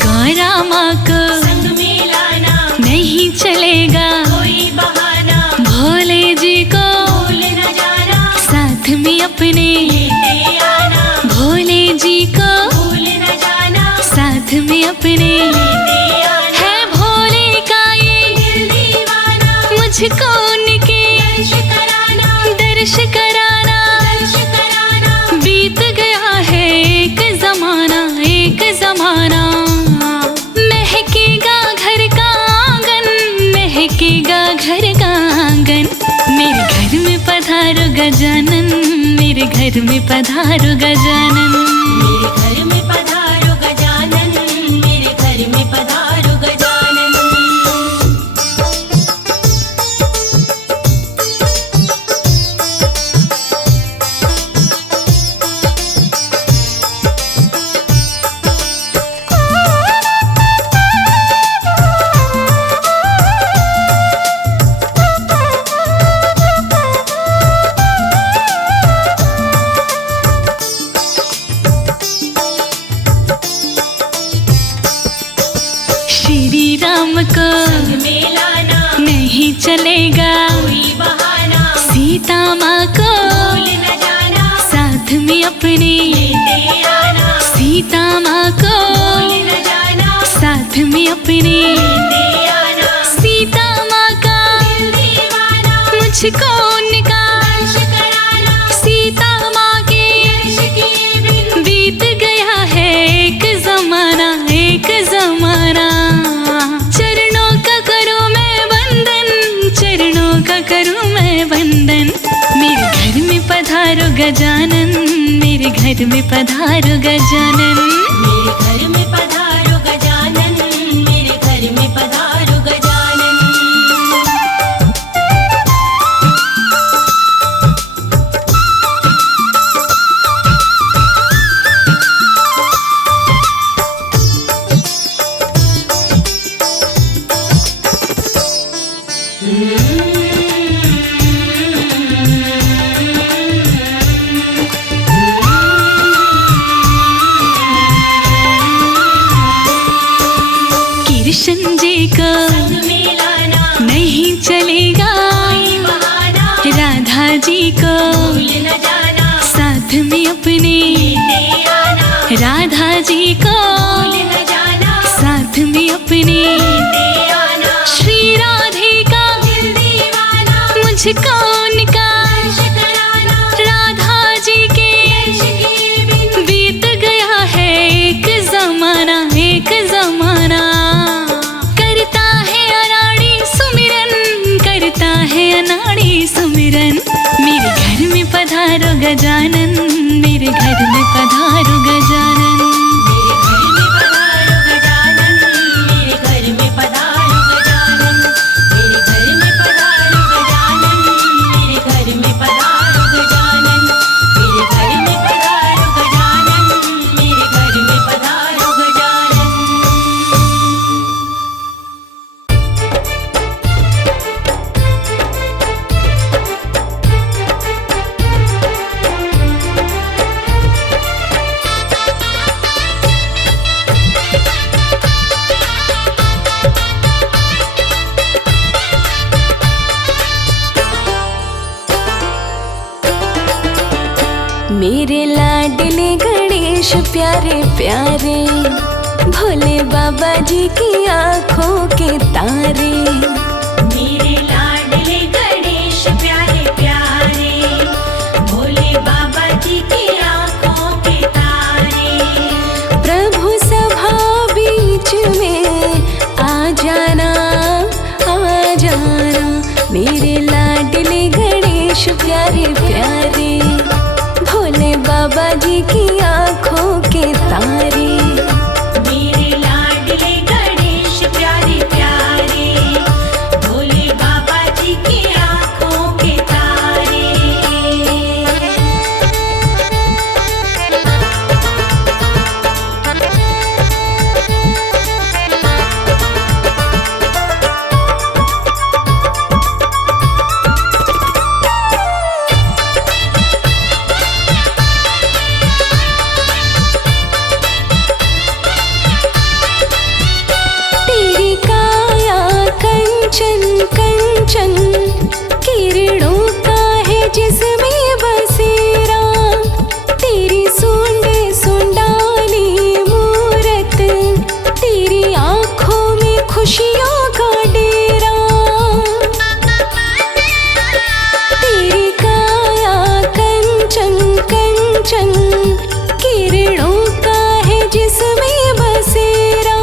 गौरा माँ को संग में लाना नहीं चलेगा, कोई बहाना, भोले जी को भूल न जाना, साथ में अपने। लेते आना, भोले जी को भूल न जाना, साथ में अपने। लेते आना। है भोले का ये दिल दीवाना, मुझको उनके दर्श कराना, दर्श कराना। दर्श कराना। बीत गया है एक जमाना, एक जमाना। महकेगा घर का आंगन, महकेगा घर का आंगन। मेरे घर में पधारो गजानन, मेरे घर में पधारो गजानन। मेरे घर में पधारो गजानन, मेरे घर में पधारो गजानन। श्री राम को संग में लाना, नहीं चलेगा, कोई बहाना, सीता माँ को भूल न जाना, साथ में अपने। लेते आना, सीता माँ को भूल न जाना, साथ में अपने। लेते आना। सीता माँ का दिल दीवाना, मुझको उनका दर्श कराना, सीता माँ के दर्श किए बिन बीत गया है एक जमाना, एक जमाना। चरणों का करूँ मैं वंदन, चरणों का करूँ मैं वंदन। मेरे घर में पधारो गजानन, मेरे घर में पधारो गजानन। मेरे घर में पधारो गजानन, मेरे घर में पधारो गजानन। कृष्ण जी को संग में लाना, नहीं चलेगा, कोई बहाना, राधा जी को भूल न जाना, साथ में अपने। लेते आना, राधा जी को भूल न जाना, साथ में अपने। लेते आना। श्री राधे का दिल दीवाना, मुझको उनका दर्श कराना, राधा जी के दर्श किए बिन बीत गया गजानन, मेरे घर में पधारो गजानन। मेरे घर में पधारो गजानन, मेरे घर में पधारो गजानन, मेरे घर में पधारो गजानन, मेरे घर में पधारो गजानन, मेरे घर में पधारो गजानन, मेरे घर में पधारो गजानन। मेरे लाडले गणेश प्यारे प्यारे, भोले बाबा जी की आँखों के तारे। मेरे लाडले गणेश प्यारे प्यारे, भोले बाबा जी की आँखों के तारे। प्रभु सभा बीच में आ जाना, आ जाना। मेरे लाडले गणेश प्यारे प्यारे, भोले बाबा जी की आँखों के तारे। मेरे लाडले गणेश प्यारे प्यारे, भोले बाबा जी की आँखों के तारे। तेरी काया कंचन कंचन, किरणों का है जिसमें बसेरा। तेरी सूंड सुंडाली मूरत, तेरी आँखों में खुशियों का डेरा। तेरी काया कंचन कंचन, किरणों का है जिसमें बसेरा।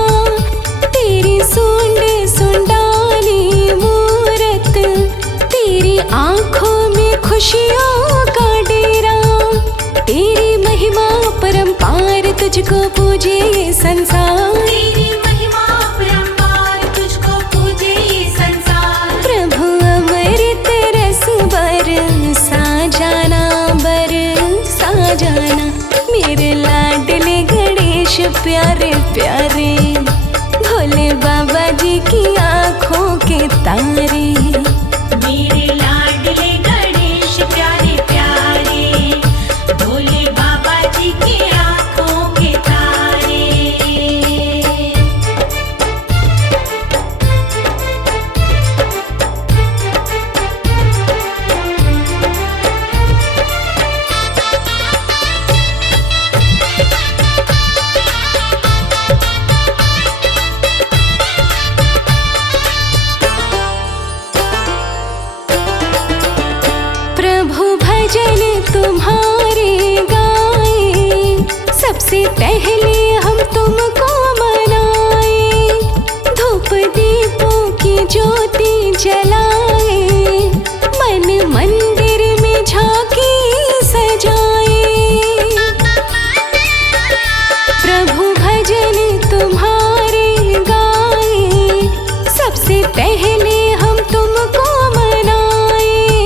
तेरी सूंड सुंडाली मूरत, तेरी आँखों में खुशियों का डेरा। तेरी महिमा परंपार, तुझको पूजे ये संसार। तेरी महिमा परंपार, तुझको पूजे ये संसार। प्रभु अमृत रस बरसा जाना, बरसा जाना। मेरे लाडले गणेश प्यारे प्यारे, भोले बाबा जी की आँखों के तारे। मेरे लाडले गणेश प्यारे प्यारे, भोले बाबा जी की आँखों के तारे। प्रभु भजन तुम्हारे गाए, सबसे पहले हम तुमको मनाए। धूप दीपों की ज्योति जलाए, मन मंदिर में झांकी सजाए। प्रभु भजन तुम्हारे गाए, सबसे पहले हम तुमको मनाए।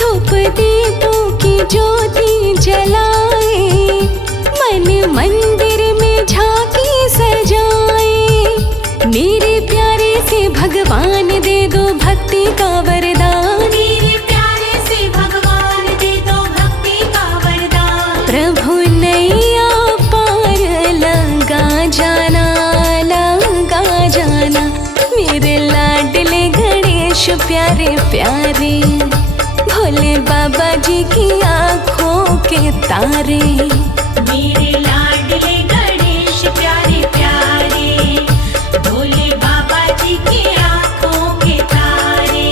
धूप दीपों की ज्योति जलाए, मन मंदिर में झांकी सजाए। मेरे प्यारे से भगवान दे दो भक्ति का वरदान। मेरे प्यारे से भगवान दे दो भक्ति का वरदान। प्रभु नैया पार लगा जाना, लगा जाना। मेरे लाडले गणेश प्यारे प्यारे, भोले बाबा जी की आँखों के तारे। मेरे लाडले गणेश प्यारे प्यारे, भोले बाबा जी की आँखों के तारे।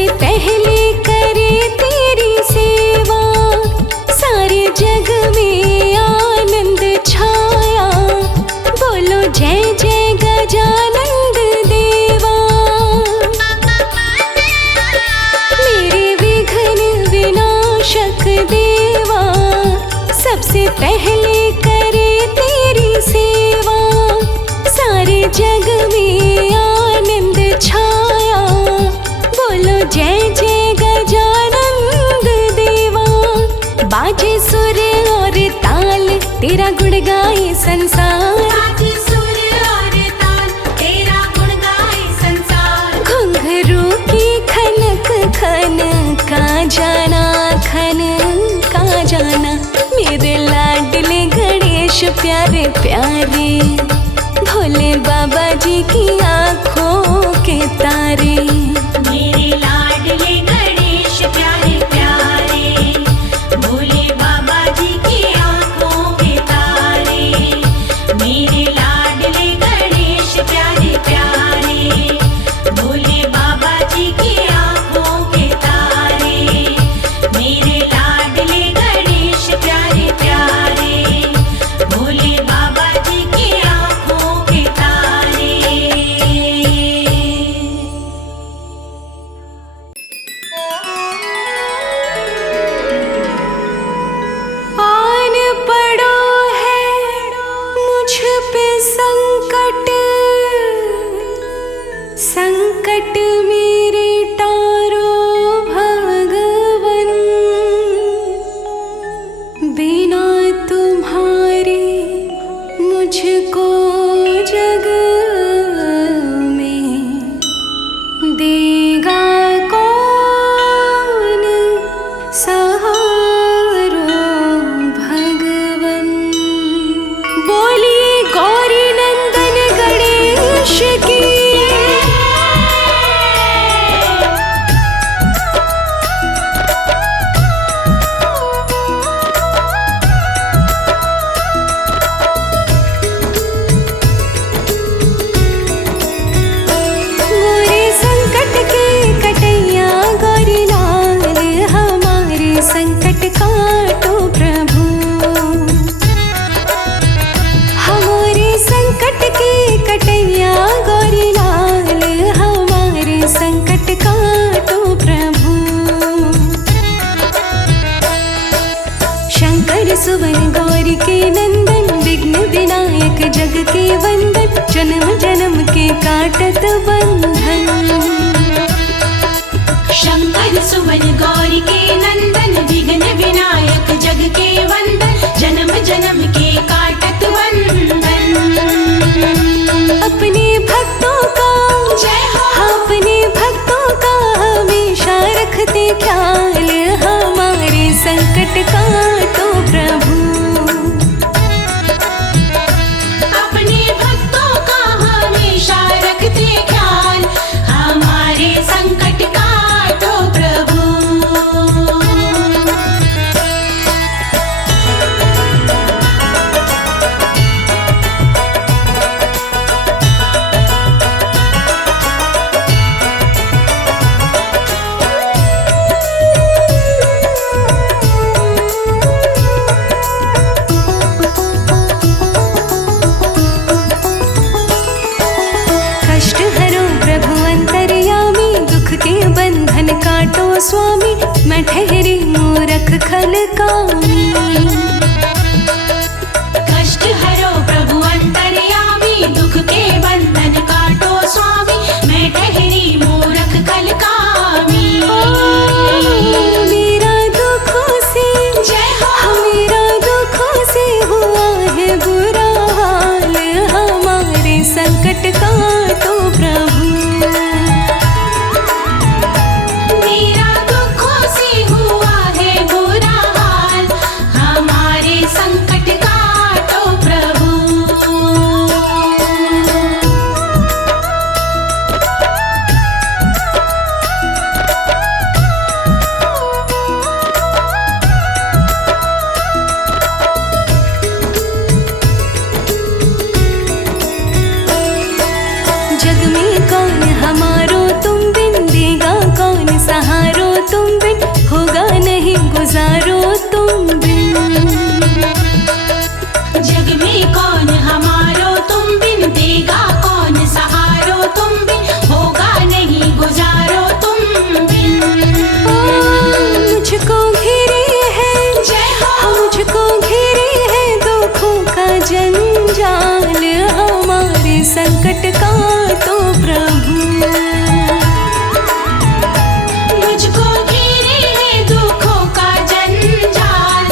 सबसे पहले करे तेरी सेवा, सारे जग में आनंद छाया, बोलो जय जय गजानंद देवा। मेरे विघ्न विनाशक देवा, सबसे पहले करे तेरी सेवा, सारे जग में आनंद छाया, बोलो जय जय गजानंद देवा। बाजे सुर और ताल तेरा गुण गाए संसार, बाजे सुर और ताल तेरा गुण गाए संसार। घुंघरू की खनक खन का जाना, खन का जाना, मेरे लाडले गणेश प्यारे प्यारे, भोले बाबा जी की आँखों के तारे। मेरे लाडले गणेश प्यारे प्यारे, भोले बाबा जी की आँखों के तारे। मेरे लाडले गणेश प्यारे प्यारे, भोले बाबा जी की आँखों के तारे। मेरे लाडले गणेश प्यारे प्यारे, भोले बाबा जी की आँखों के तारे। आन पड़ो है मुझ पे संकट, संकट मेरे तारो भगवन, बिना तुम्हारे मुझको जग में देगा कौन सहारो भगवन। बोलिए गौरी नंदन गणेश की। गोरे संकट के कटैया गौरी लाल, हमारे संकट काटो प्रभु। हमारे संकट के कटैया गौरी लाल, हमारे संकट काटो प्रभु। शंकर सुवन गौरी के नंदन, विघ्न विनायक जग के वंदन, जन्म जन्म के काटत बंधन। शंकर सुवन गौरी के नंदन, विघ्न विनायक जग के वंदन, जन्म जन्म के काटत बंधन। अपने भक्तों का जय हो। अपने भक्तों का हमेशा रखते ख्याल, हमारे संकट काटो प्रभु। अपने भक्तों का हमेशा रखते ख्याल, हमारे संकट काटो प्रभु। कष्ट हरो प्रभु अंतर्यामी, दुख के बंधन काटो स्वामी, मैं ठहरी मूरख खल कामी। कष्ट हरो प्रभु अंतर्यामी, दुख के बंधन काटो स्वामी, मैं ठहरी मूरख खल कामी। मेरा दुखों से जय हो। मेरा दुखों से हुआ है बुरा हाल, हमारे संकट काटो प्रभु। मेरा दुखों से हुआ है बुरा हाल, हम संकट का तो प्रभु। मुझको घेरे है दुखों का जंजाल,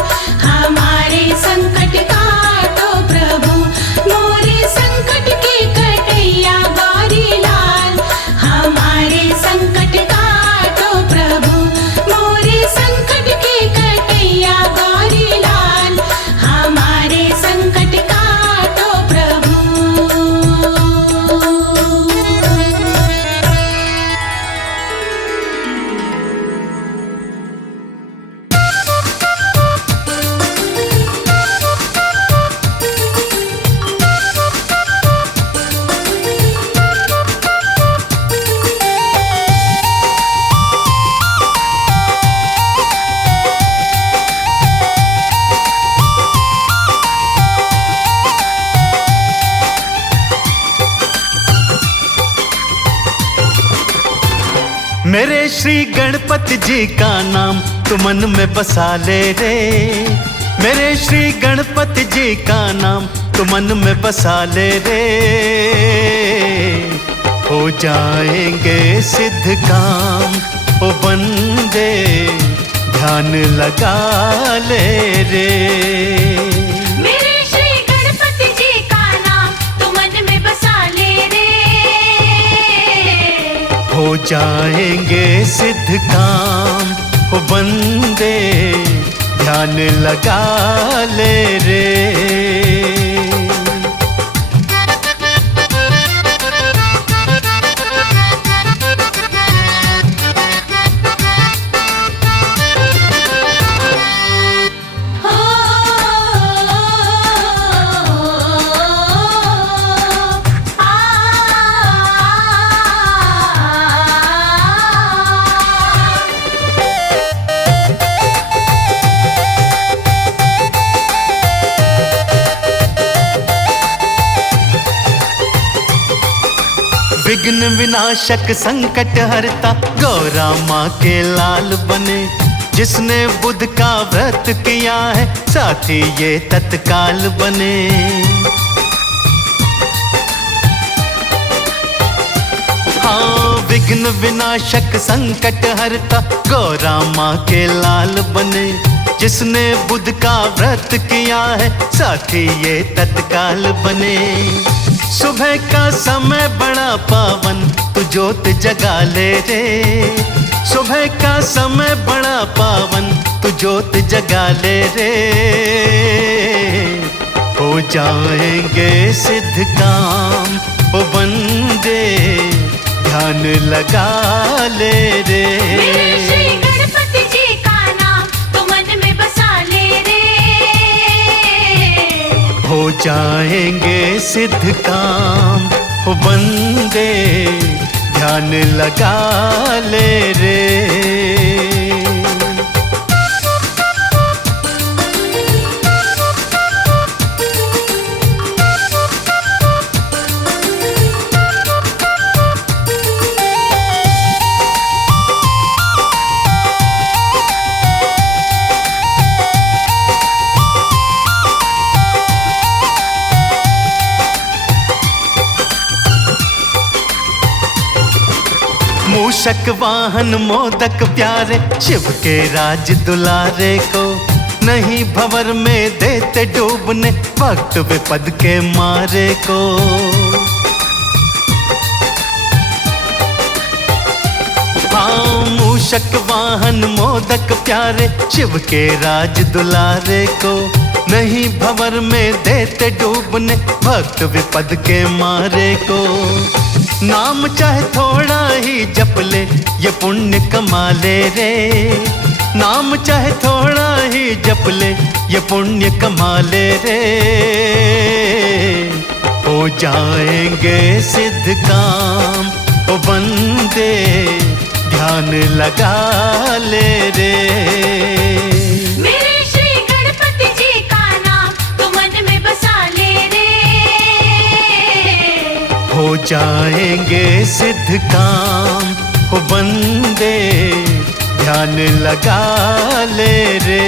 हमारे संकट का तो प्रभु। मोरे संकट की कटैया गौरी लाल, हमारे संकट का तो प्रभु। मोरे संकट की कटैया गौरी लाल, हमारे संकट का तो प्रभु। मेरे श्री गणपति जी का नाम तू मन में बसा ले रे। मेरे श्री गणपति जी का नाम तू मन में बसा ले रे। हो जाएंगे सिद्ध काम ओ बंदे, ध्यान लगा ले रे। मेरे श्री गणपति जी का नाम तू मन में बसा ले रे। हो जाएंगे सिद्ध काम ओ बंदे, ध्यान लगा ले रे। विघ्न विनाशक संकट हरता गौरा माँ के लाल बने। जिसने बुध का व्रत किया है साथी ये तत्काल बने। हाँ, विघ्न विनाशक संकट हरता गौरा माँ के लाल बने। जिसने बुध का व्रत किया है साथी ये तत्काल बने। सुबह का समय बड़ा पावन तू जोत जगा ले रे। सुबह का समय बड़ा पावन तू जोत जगा ले रे। हो जाएंगे सिद्ध काम ओ बंदे, ध्यान लगा ले रे। मेरे श्री गणपति जी का नाम तू मन में बसा ले रे। हो जाएंगे सिद्ध काम ओ बंदे, ध्यान लगा ले रे। मूषक वाहन मोदक प्यारे शिव के राज दुलारे को। नहीं भंवर में देते डूबने भक्त विपद के मारे को। हाँ, मूषक वाहन मोदक प्यारे शिव के राज दुलारे को। नहीं भंवर में देते डूबने भक्त विपद के मारे को। नाम चाहे थोड़ा ही जप ले ये पुण्य कमा ले रे। नाम चाहे थोड़ा ही जप ले ये पुण्य कमा ले रे। हो जाएंगे सिद्ध काम ओ बंदे, ध्यान लगा ले रे। मेरे श्री गणपति जी का नाम तू मन में बसा ले रे। हो जाएंगे सिद्ध काम ओ बंदे, ध्यान लगा ले रे।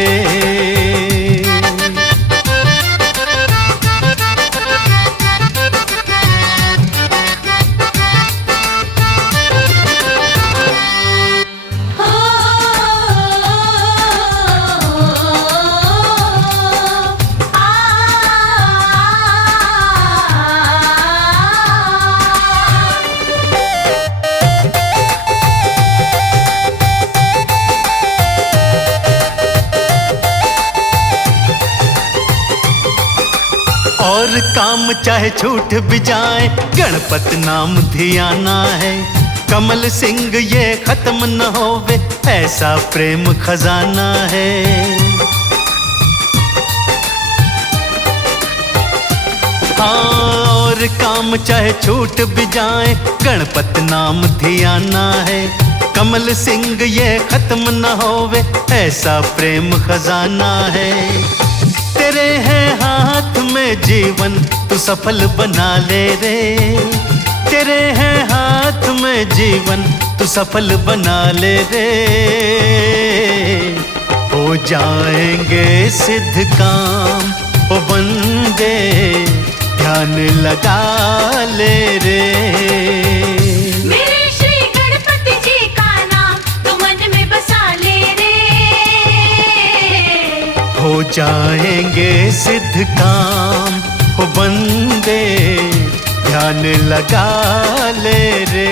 और काम चाहे छूट भी जाए, गणपत नाम धियाना है। कमल सिंह ये खत्म न होवे, ऐसा प्रेम खजाना है। हाँ, और काम चाहे छूट भी जाए, गणपत नाम धियाना है। कमल सिंह ये खत्म न होवे, ऐसा प्रेम खजाना है। तेरे है हाथ में जीवन, तू सफल बना ले रे। तेरे है हाथ में जीवन, तू सफल बना ले रे। हो जाएंगे सिद्ध काम ओ बंदे, ध्यान लगा ले रे। मेरे श्री गणपति जी का नाम तो मन में बसा ले रे। हो जाएंगे सिद्ध काम ओ बंदे, ध्यान लगा ले रे।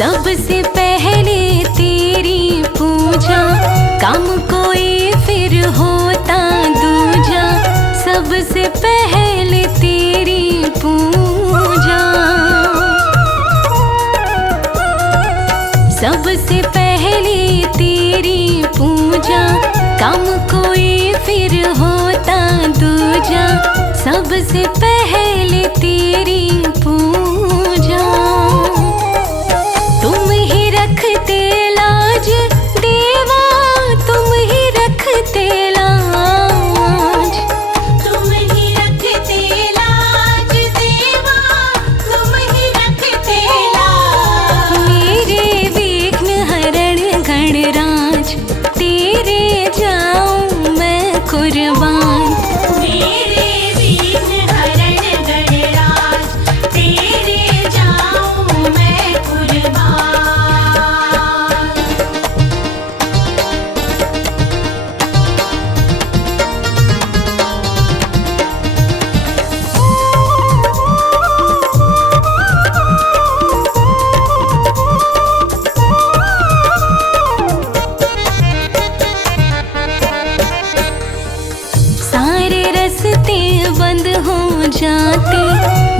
सबसे पहले तेरी पूजा, काम कोई फिर होता दूजा। सबसे पहले तेरी पूजा, सबसे पहले तेरी पूजा, काम कोई फिर होता दूजा। सबसे पहले तेरी पूजा, तुम ही रखते लाज देवा, तुम ही रखते लाज। तुम ही रखते लाज देवा, तुम ही रखते लाज। मेरे विघ्न हरण गणराज, तेरे जाऊं मैं कुर्बान। मेरे विघ्न हरण गणराज, तेरे जाऊं मैं कुर्बान। सारे रास्ते बंद हो जाते,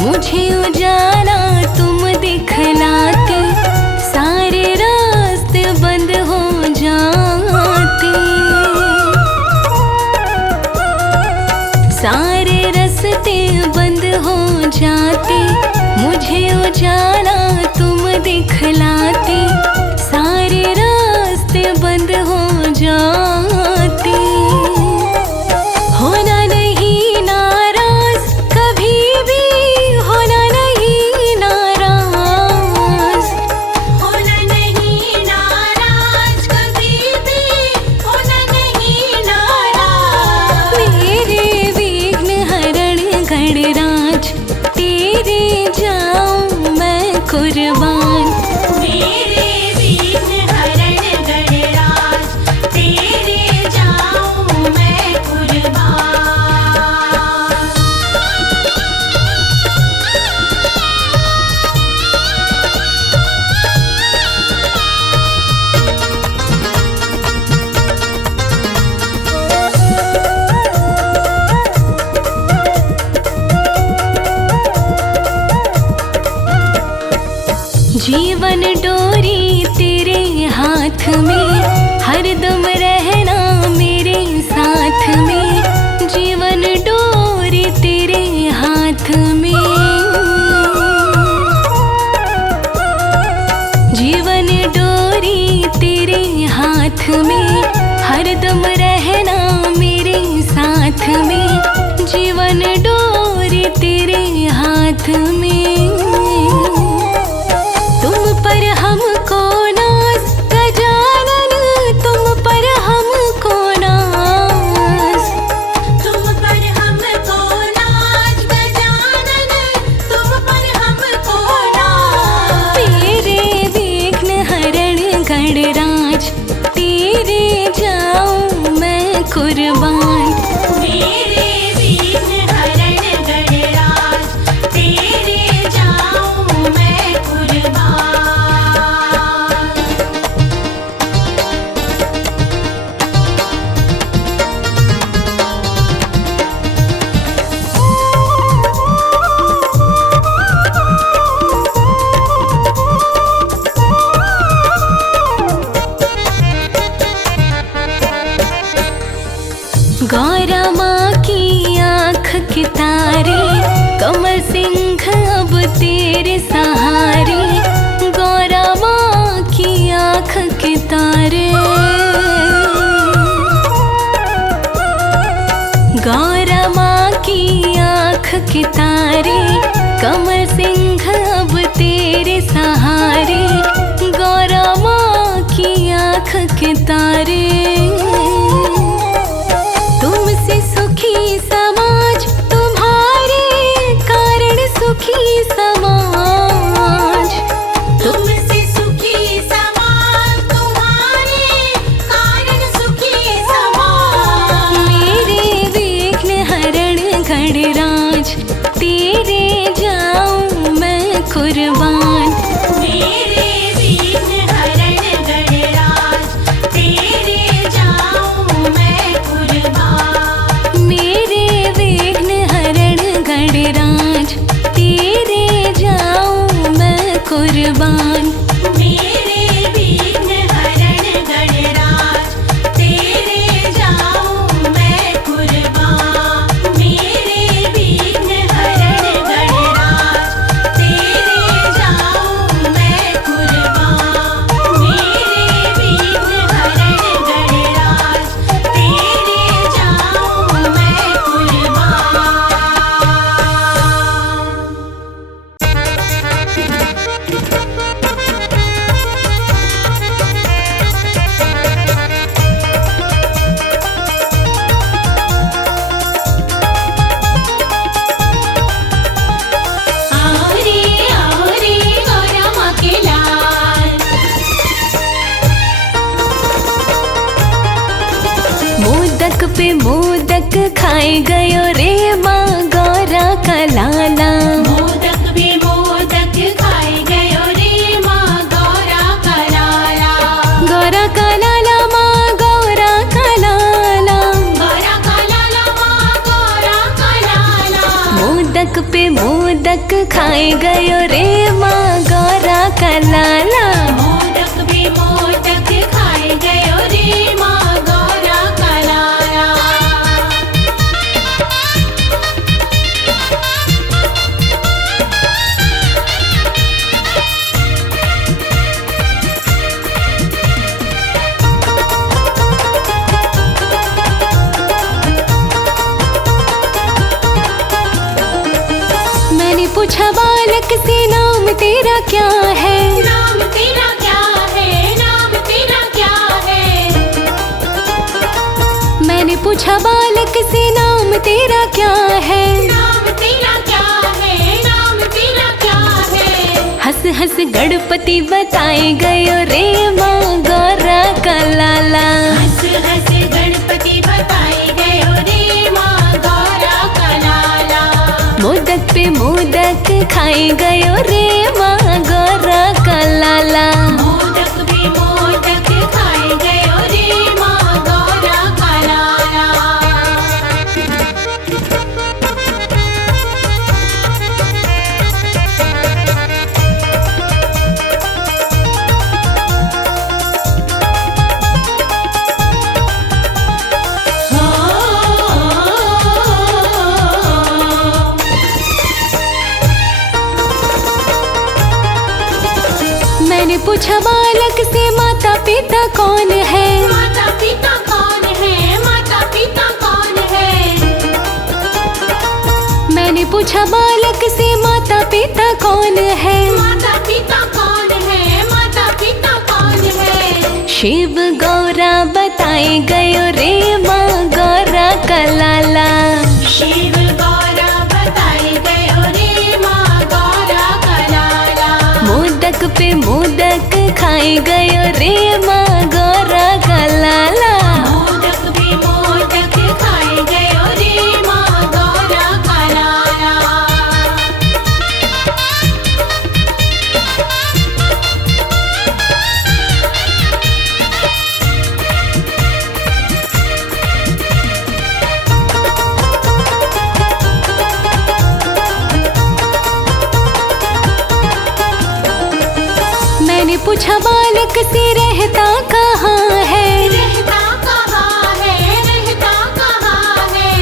मुझे उजाला तुम दिखलाते। सारे रास्ते बंद हो जाते, सारे रास्ते बंद हो जाते, मुझे उजाला तुम दिखलाते। सारे रास्ते बंद हो जाते, होना नहीं नाराज कभी भी, होना नहीं नाराज। होना नहीं नाराज कभी भी, होना नहीं नाराज। मेरे विघ्न हरण गणराज, तेरे जाऊं मैं कुर्बान। मेरे विघ्न हरण गणराज, तेरे जाऊं मैं कुर्बान। साथ में। तुम पर हमको नाज गजानन, तुम पर हमको नाज। तुम पर हमको नाज गजानन, तुम पर हमको नाज। तेरे विघ्न हरण गणराज, तेरे जाऊं मैं कुर्बान। मेरे विघ्न हरण गणराज, तेरे जाऊं मैं कुर्बान। गौरा माँ की आँख के तारे, कमल सिंह अब तेरे सहारे। गौरा माँ की आँख के तारे, गौरा माँ की आँख के तारे, कमल सिंह अब तेरे सहारे। गौरा माँ की आँख के तारे, तुमसे सुखी समाज, तुम्हारे कारण सुखी समाज। तुमसे सुखी समाज, तुम्हारे कारण सुखी समाज। मेरे विघ्न हरण गणराज, तेरे जाऊं मैं कुर्बान। मेरे विघ्न हरण गणराज, तेरे जाऊं मैं कुर्बान। मेरे विघ्न हरण गणराज, तेरे जाऊं मैं कुर्बान। मेरे विघ्न हरण गणराज, तेरे जाऊं मैं कुर्बान। मेरे विघ्न हरण गणराज, तेरे जाऊं मैं कुर्बान। मेरे विघ्न हरण गणराज, तेरे जाऊं मैं आओ रे गौरा माँ के लाल। मोदक पे मोदक खाए गयो रे माँ गौरा का लाला। मोदक भी मोदक खाए गयो रे माँ गौरा का लाला। गौरा का लाला माँ गौरा का लाला। गौरा का लाला माँ गौरा का लाला। मोदक पे मोदक खाए गयो रे माँ गौरा का लाला। मोदक भी मोदक खाए गयो रे माँ गौरा का लाला। मैंने पूछा बालक से नाम तेरा क्या है। नाम तेरा क्या है, नाम तेरा क्या है। मैंने पूछा बालक से नाम तेरा क्या है। नाम तेरा क्या है, नाम तेरा क्या है। हंस हंस गणपति बताए गयो रे माँ गौरा का लाला। हंस हंस गणपति बताए गयो रे माँ गौरा का लाला। मोदक पे मोदक खाए गयो रे माँ गौरा का लाला। मोदक भी मोदक खाए गयो रे माँ गौरा का लाला। मैंने पूछा बालक से माता पिता कौन है। माता पिता कौन है, माता पिता कौन है। मैंने पूछा बालक से माता पिता कौन है, माता पिता कौन है, माता पिता कौन है। शिव गौरा बताए गयो रे माँ गौरा का लाला। शिव गौरा बताए गयो रे माँ गौरा का लाला। मोदक पे मोदक खाए गयो रे माँ गौरा का लाला। मोदक भी मोदक खाए गयो रे माँ गौरा का लाला। मैंने पूछा बालक से रहता कहाँ है, रहता कहाँ है, रहता कहाँ है।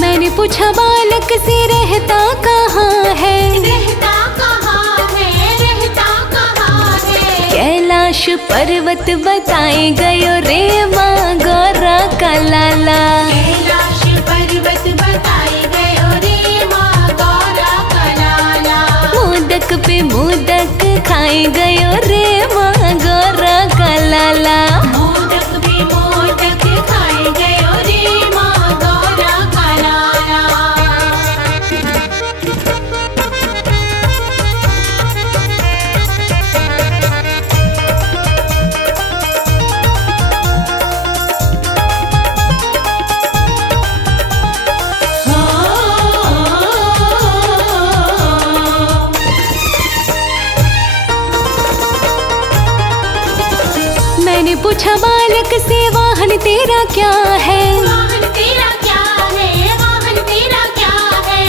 मैंने पूछा बालक से रहता कहाँ है, रहता कहाँ है, रहता कहाँ है। कैलाश पर्वत बताए गयो रे माँ गौरा का लाला। कैलाश पर्वत बताए गयो रे माँ गौरा का लाला। मोदक पे मोदक खाए गयो रे माँ गौरा का लाला। मोदक भी मोदक खाए गयो रे माँ गौरा का लाला। मैंने पूछा बालक से वाहन तेरा क्या है, वाहन तेरा क्या है, वाहन तेरा क्या है।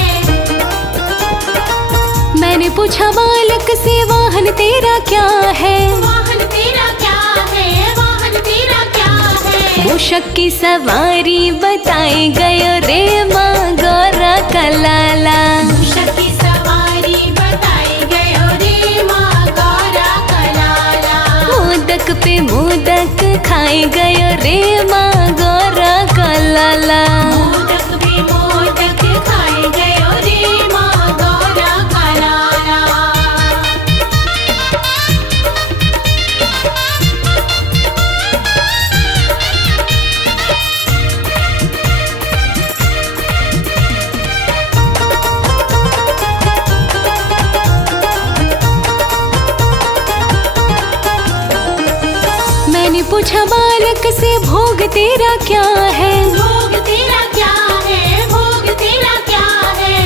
मैंने पूछा बालक से वाहन तेरा क्या है। वाहन तेरा क्या है, वाहन तेरा क्या है। मूषक की सवारी बताए गयो रे माँ गौरा का लाला। मूषक की सवारी बताई गयो रे माँ गौरा का लाला। मोदक पे मोदक खाए गयो रे माँ गौरा का लाला। मोदक भी मोदक खाए गयो रे माँ गौरा का लाला। मैंने पूछा बालक से भोग तेरा क्या है, भोग तेरा क्या है, भोग तेरा क्या है।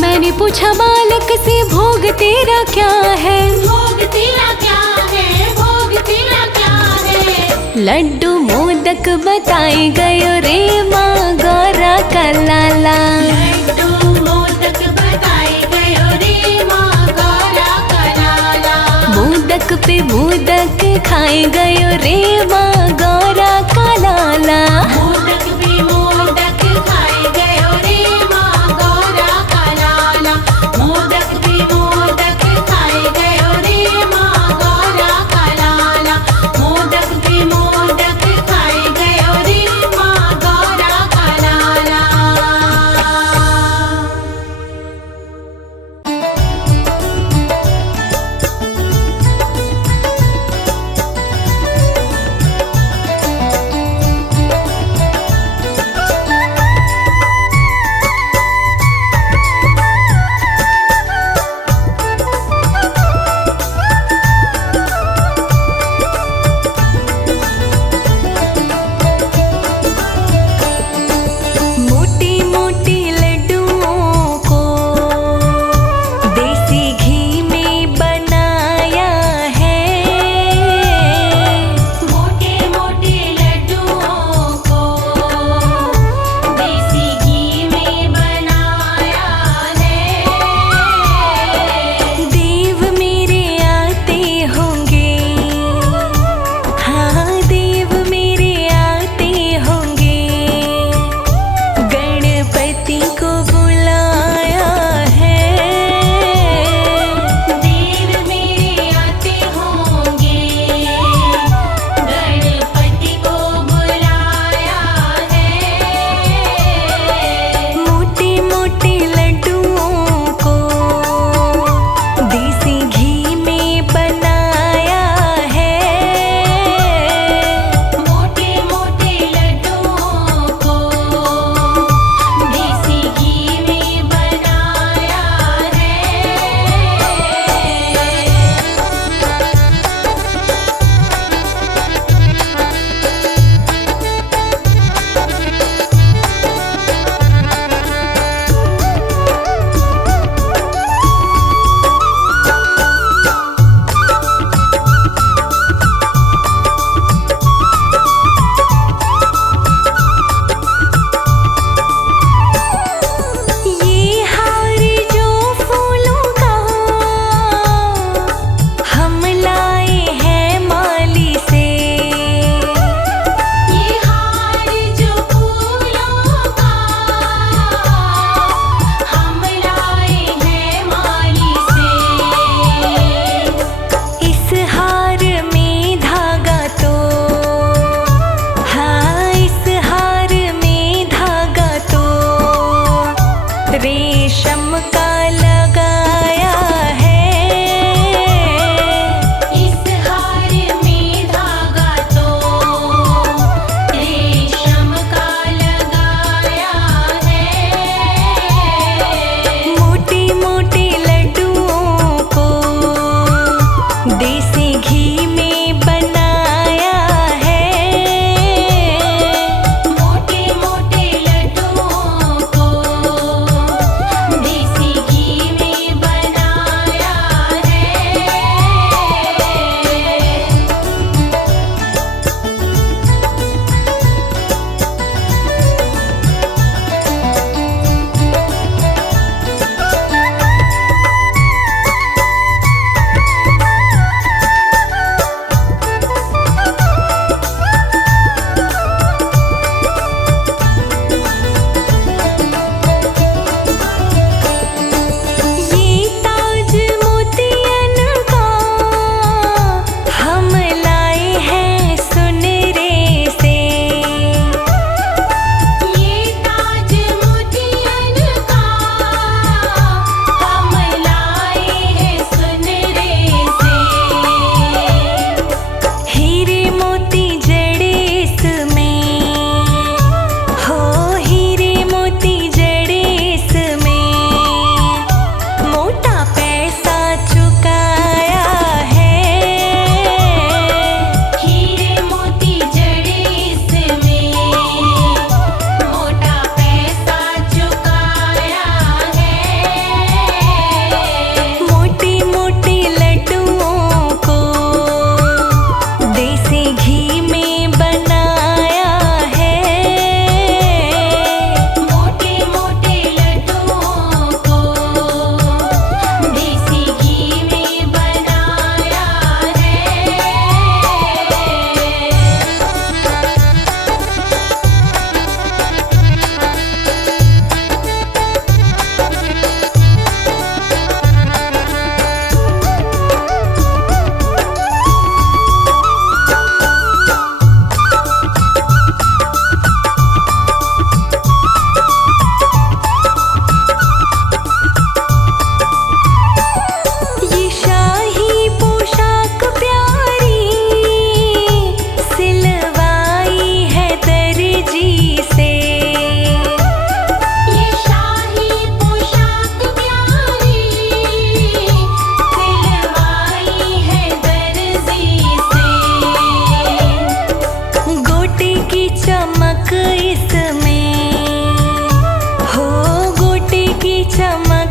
मैंने पूछा बालक से भोग तेरा क्या है। भोग तेरा क्या है, भोग तेरा क्या है। लड्डू मोदक बताए गयो रे माँ गौरा का लाला। लड्डू मोदक बताए गयो रे माँ गौरा का लाला। मोदक पे मोदक खाए गयो रे माँ गौरा का लाला। मोदक भी मोदक खाए गयो रे माँ गौरा का लाला। मोदक भी मोदक खाए गयो रे माँ गौरा का लाला। मोदक भी मोदक खाए गयो रे माँ गौरा का लाला।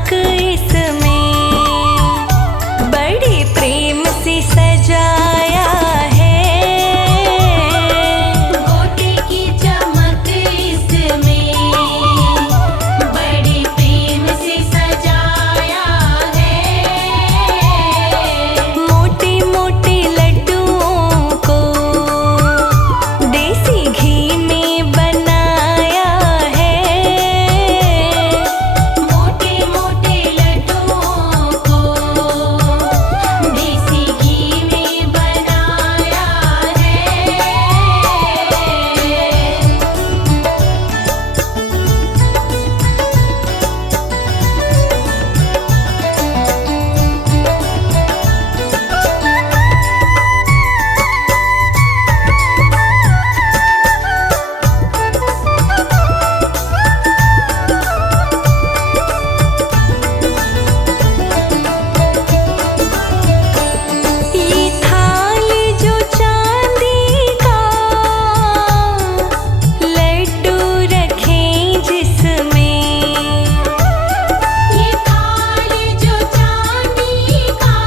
चमक इसमें बड़ी प्रेम से सजाया है। मोती की चमक इसमें बड़ी प्रेम से सजाया है। मोटे मोटे लड्डुओं को देसी घी में बनाया है। मोटे मोटे लड्डुओं को देसी घी में बनाया है। ये थाल जो चांदी का लड्डू रखें जिसमें ये थाल जो चांदी का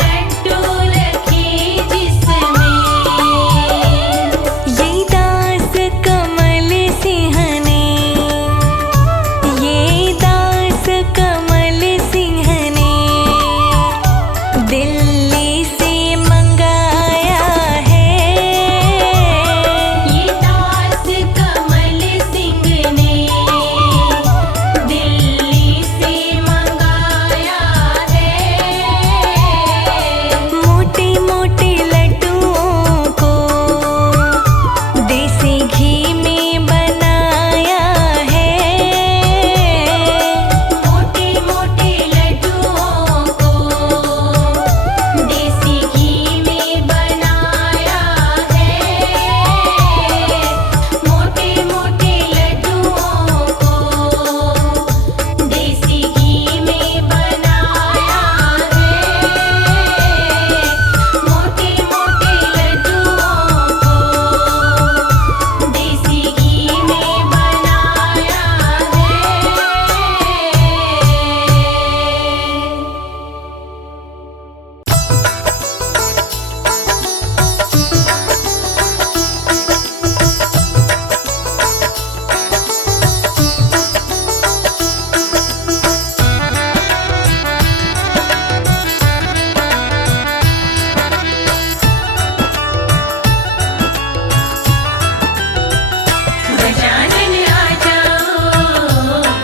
लड्डू रखे जिसमें ये दास कमल सिंह ने ये दास कमल सिंह ने दिल्ली से मंगाया है। ये दास कमल सिंह ने दिल्ली से मंगाया है। मोटे मोटे लड्डुओं को देसी घी में बनाया है। मोटे मोटे लड्डुओं को देसी घी में बनाया है। मोटे मोटे लड्डुओं को देसी घी में बनाया है। मोटे मोटे लड्डुओं को देसी घी में बनाया गजानन आ जाओ,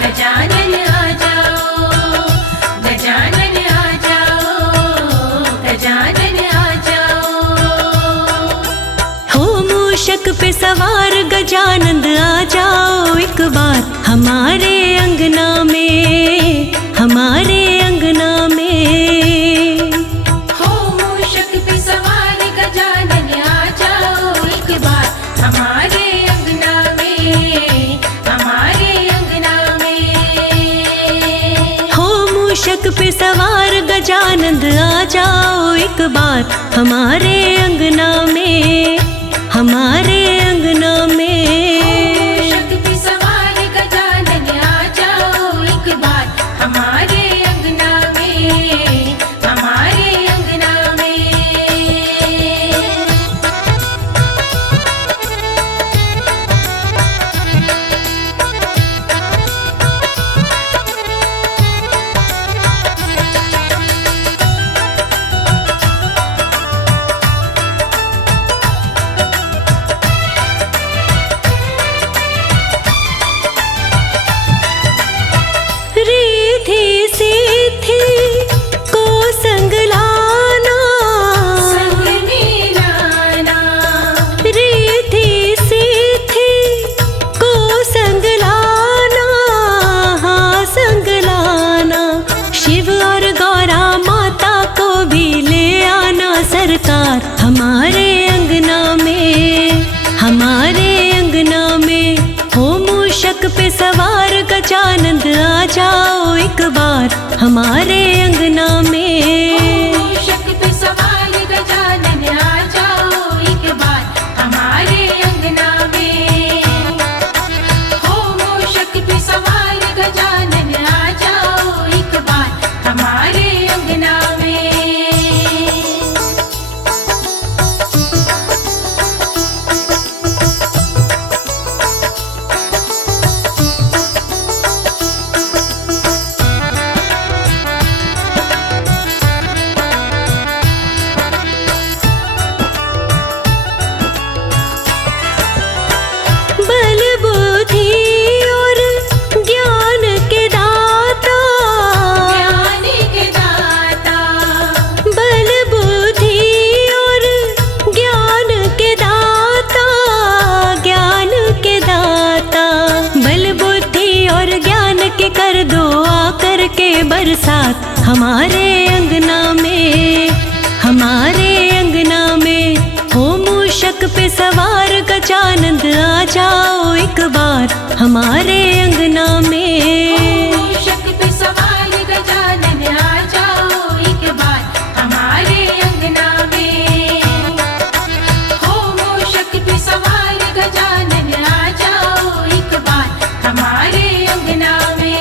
गजानन आ जाओ, गजानन आ जाओ, गजानन आ जाओ। हो मूषक पे सवार गजानंद आ जाओ एक बार हमारे अंगना में, हमारे अंगना में। हो मूषक पे सवार गजानन आ जाओ एक बार हमारे अंगना में, हमारे अंगना में। हो मूषक पे सवार गजानंद आ जाओ एक बार हमारे अंगना में, हमारे अंगना में। मूषक पे सवार गजानन आ जाओ एक बार हमारे अंगना में, हमारे अंगना में। सरकार हमारे अंगना में, हमारे अंगना में। हो मूषक पे सवार गजानंद आ जाओ एक बार हमारे अंगना में। मूषक पे सवार गजानन आ जाओ एक बार हमारे अंगना में। हो मूषक पे सवार गजानन कर दो आकर के बरसात हमारे अंगना में, हमारे अंगना में। हो मूषक पे सवार गजानंद आ जाओ एक बार हमारे अंगना में। मूषक पे सवार गजानन आ जाओ एक बार हमारे अंगना में। हो मूषक पे सवार गजानन आ जाओ एक बार हमारे अंगना में।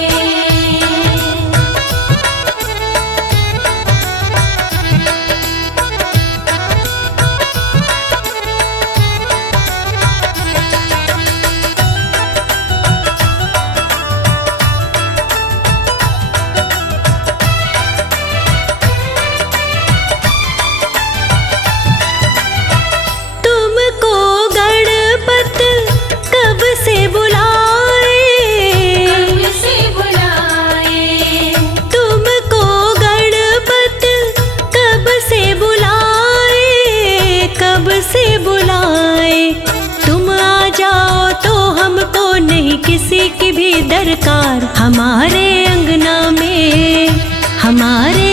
तुमको गणपत कब से बुलाए, कब से बुलाए, तुमको गणपत कब से बुलाए, कब से बुलाए। तुम आ जाओ तो हमको नहीं किसी की भी दरकार हमारे अंगना में, हमारे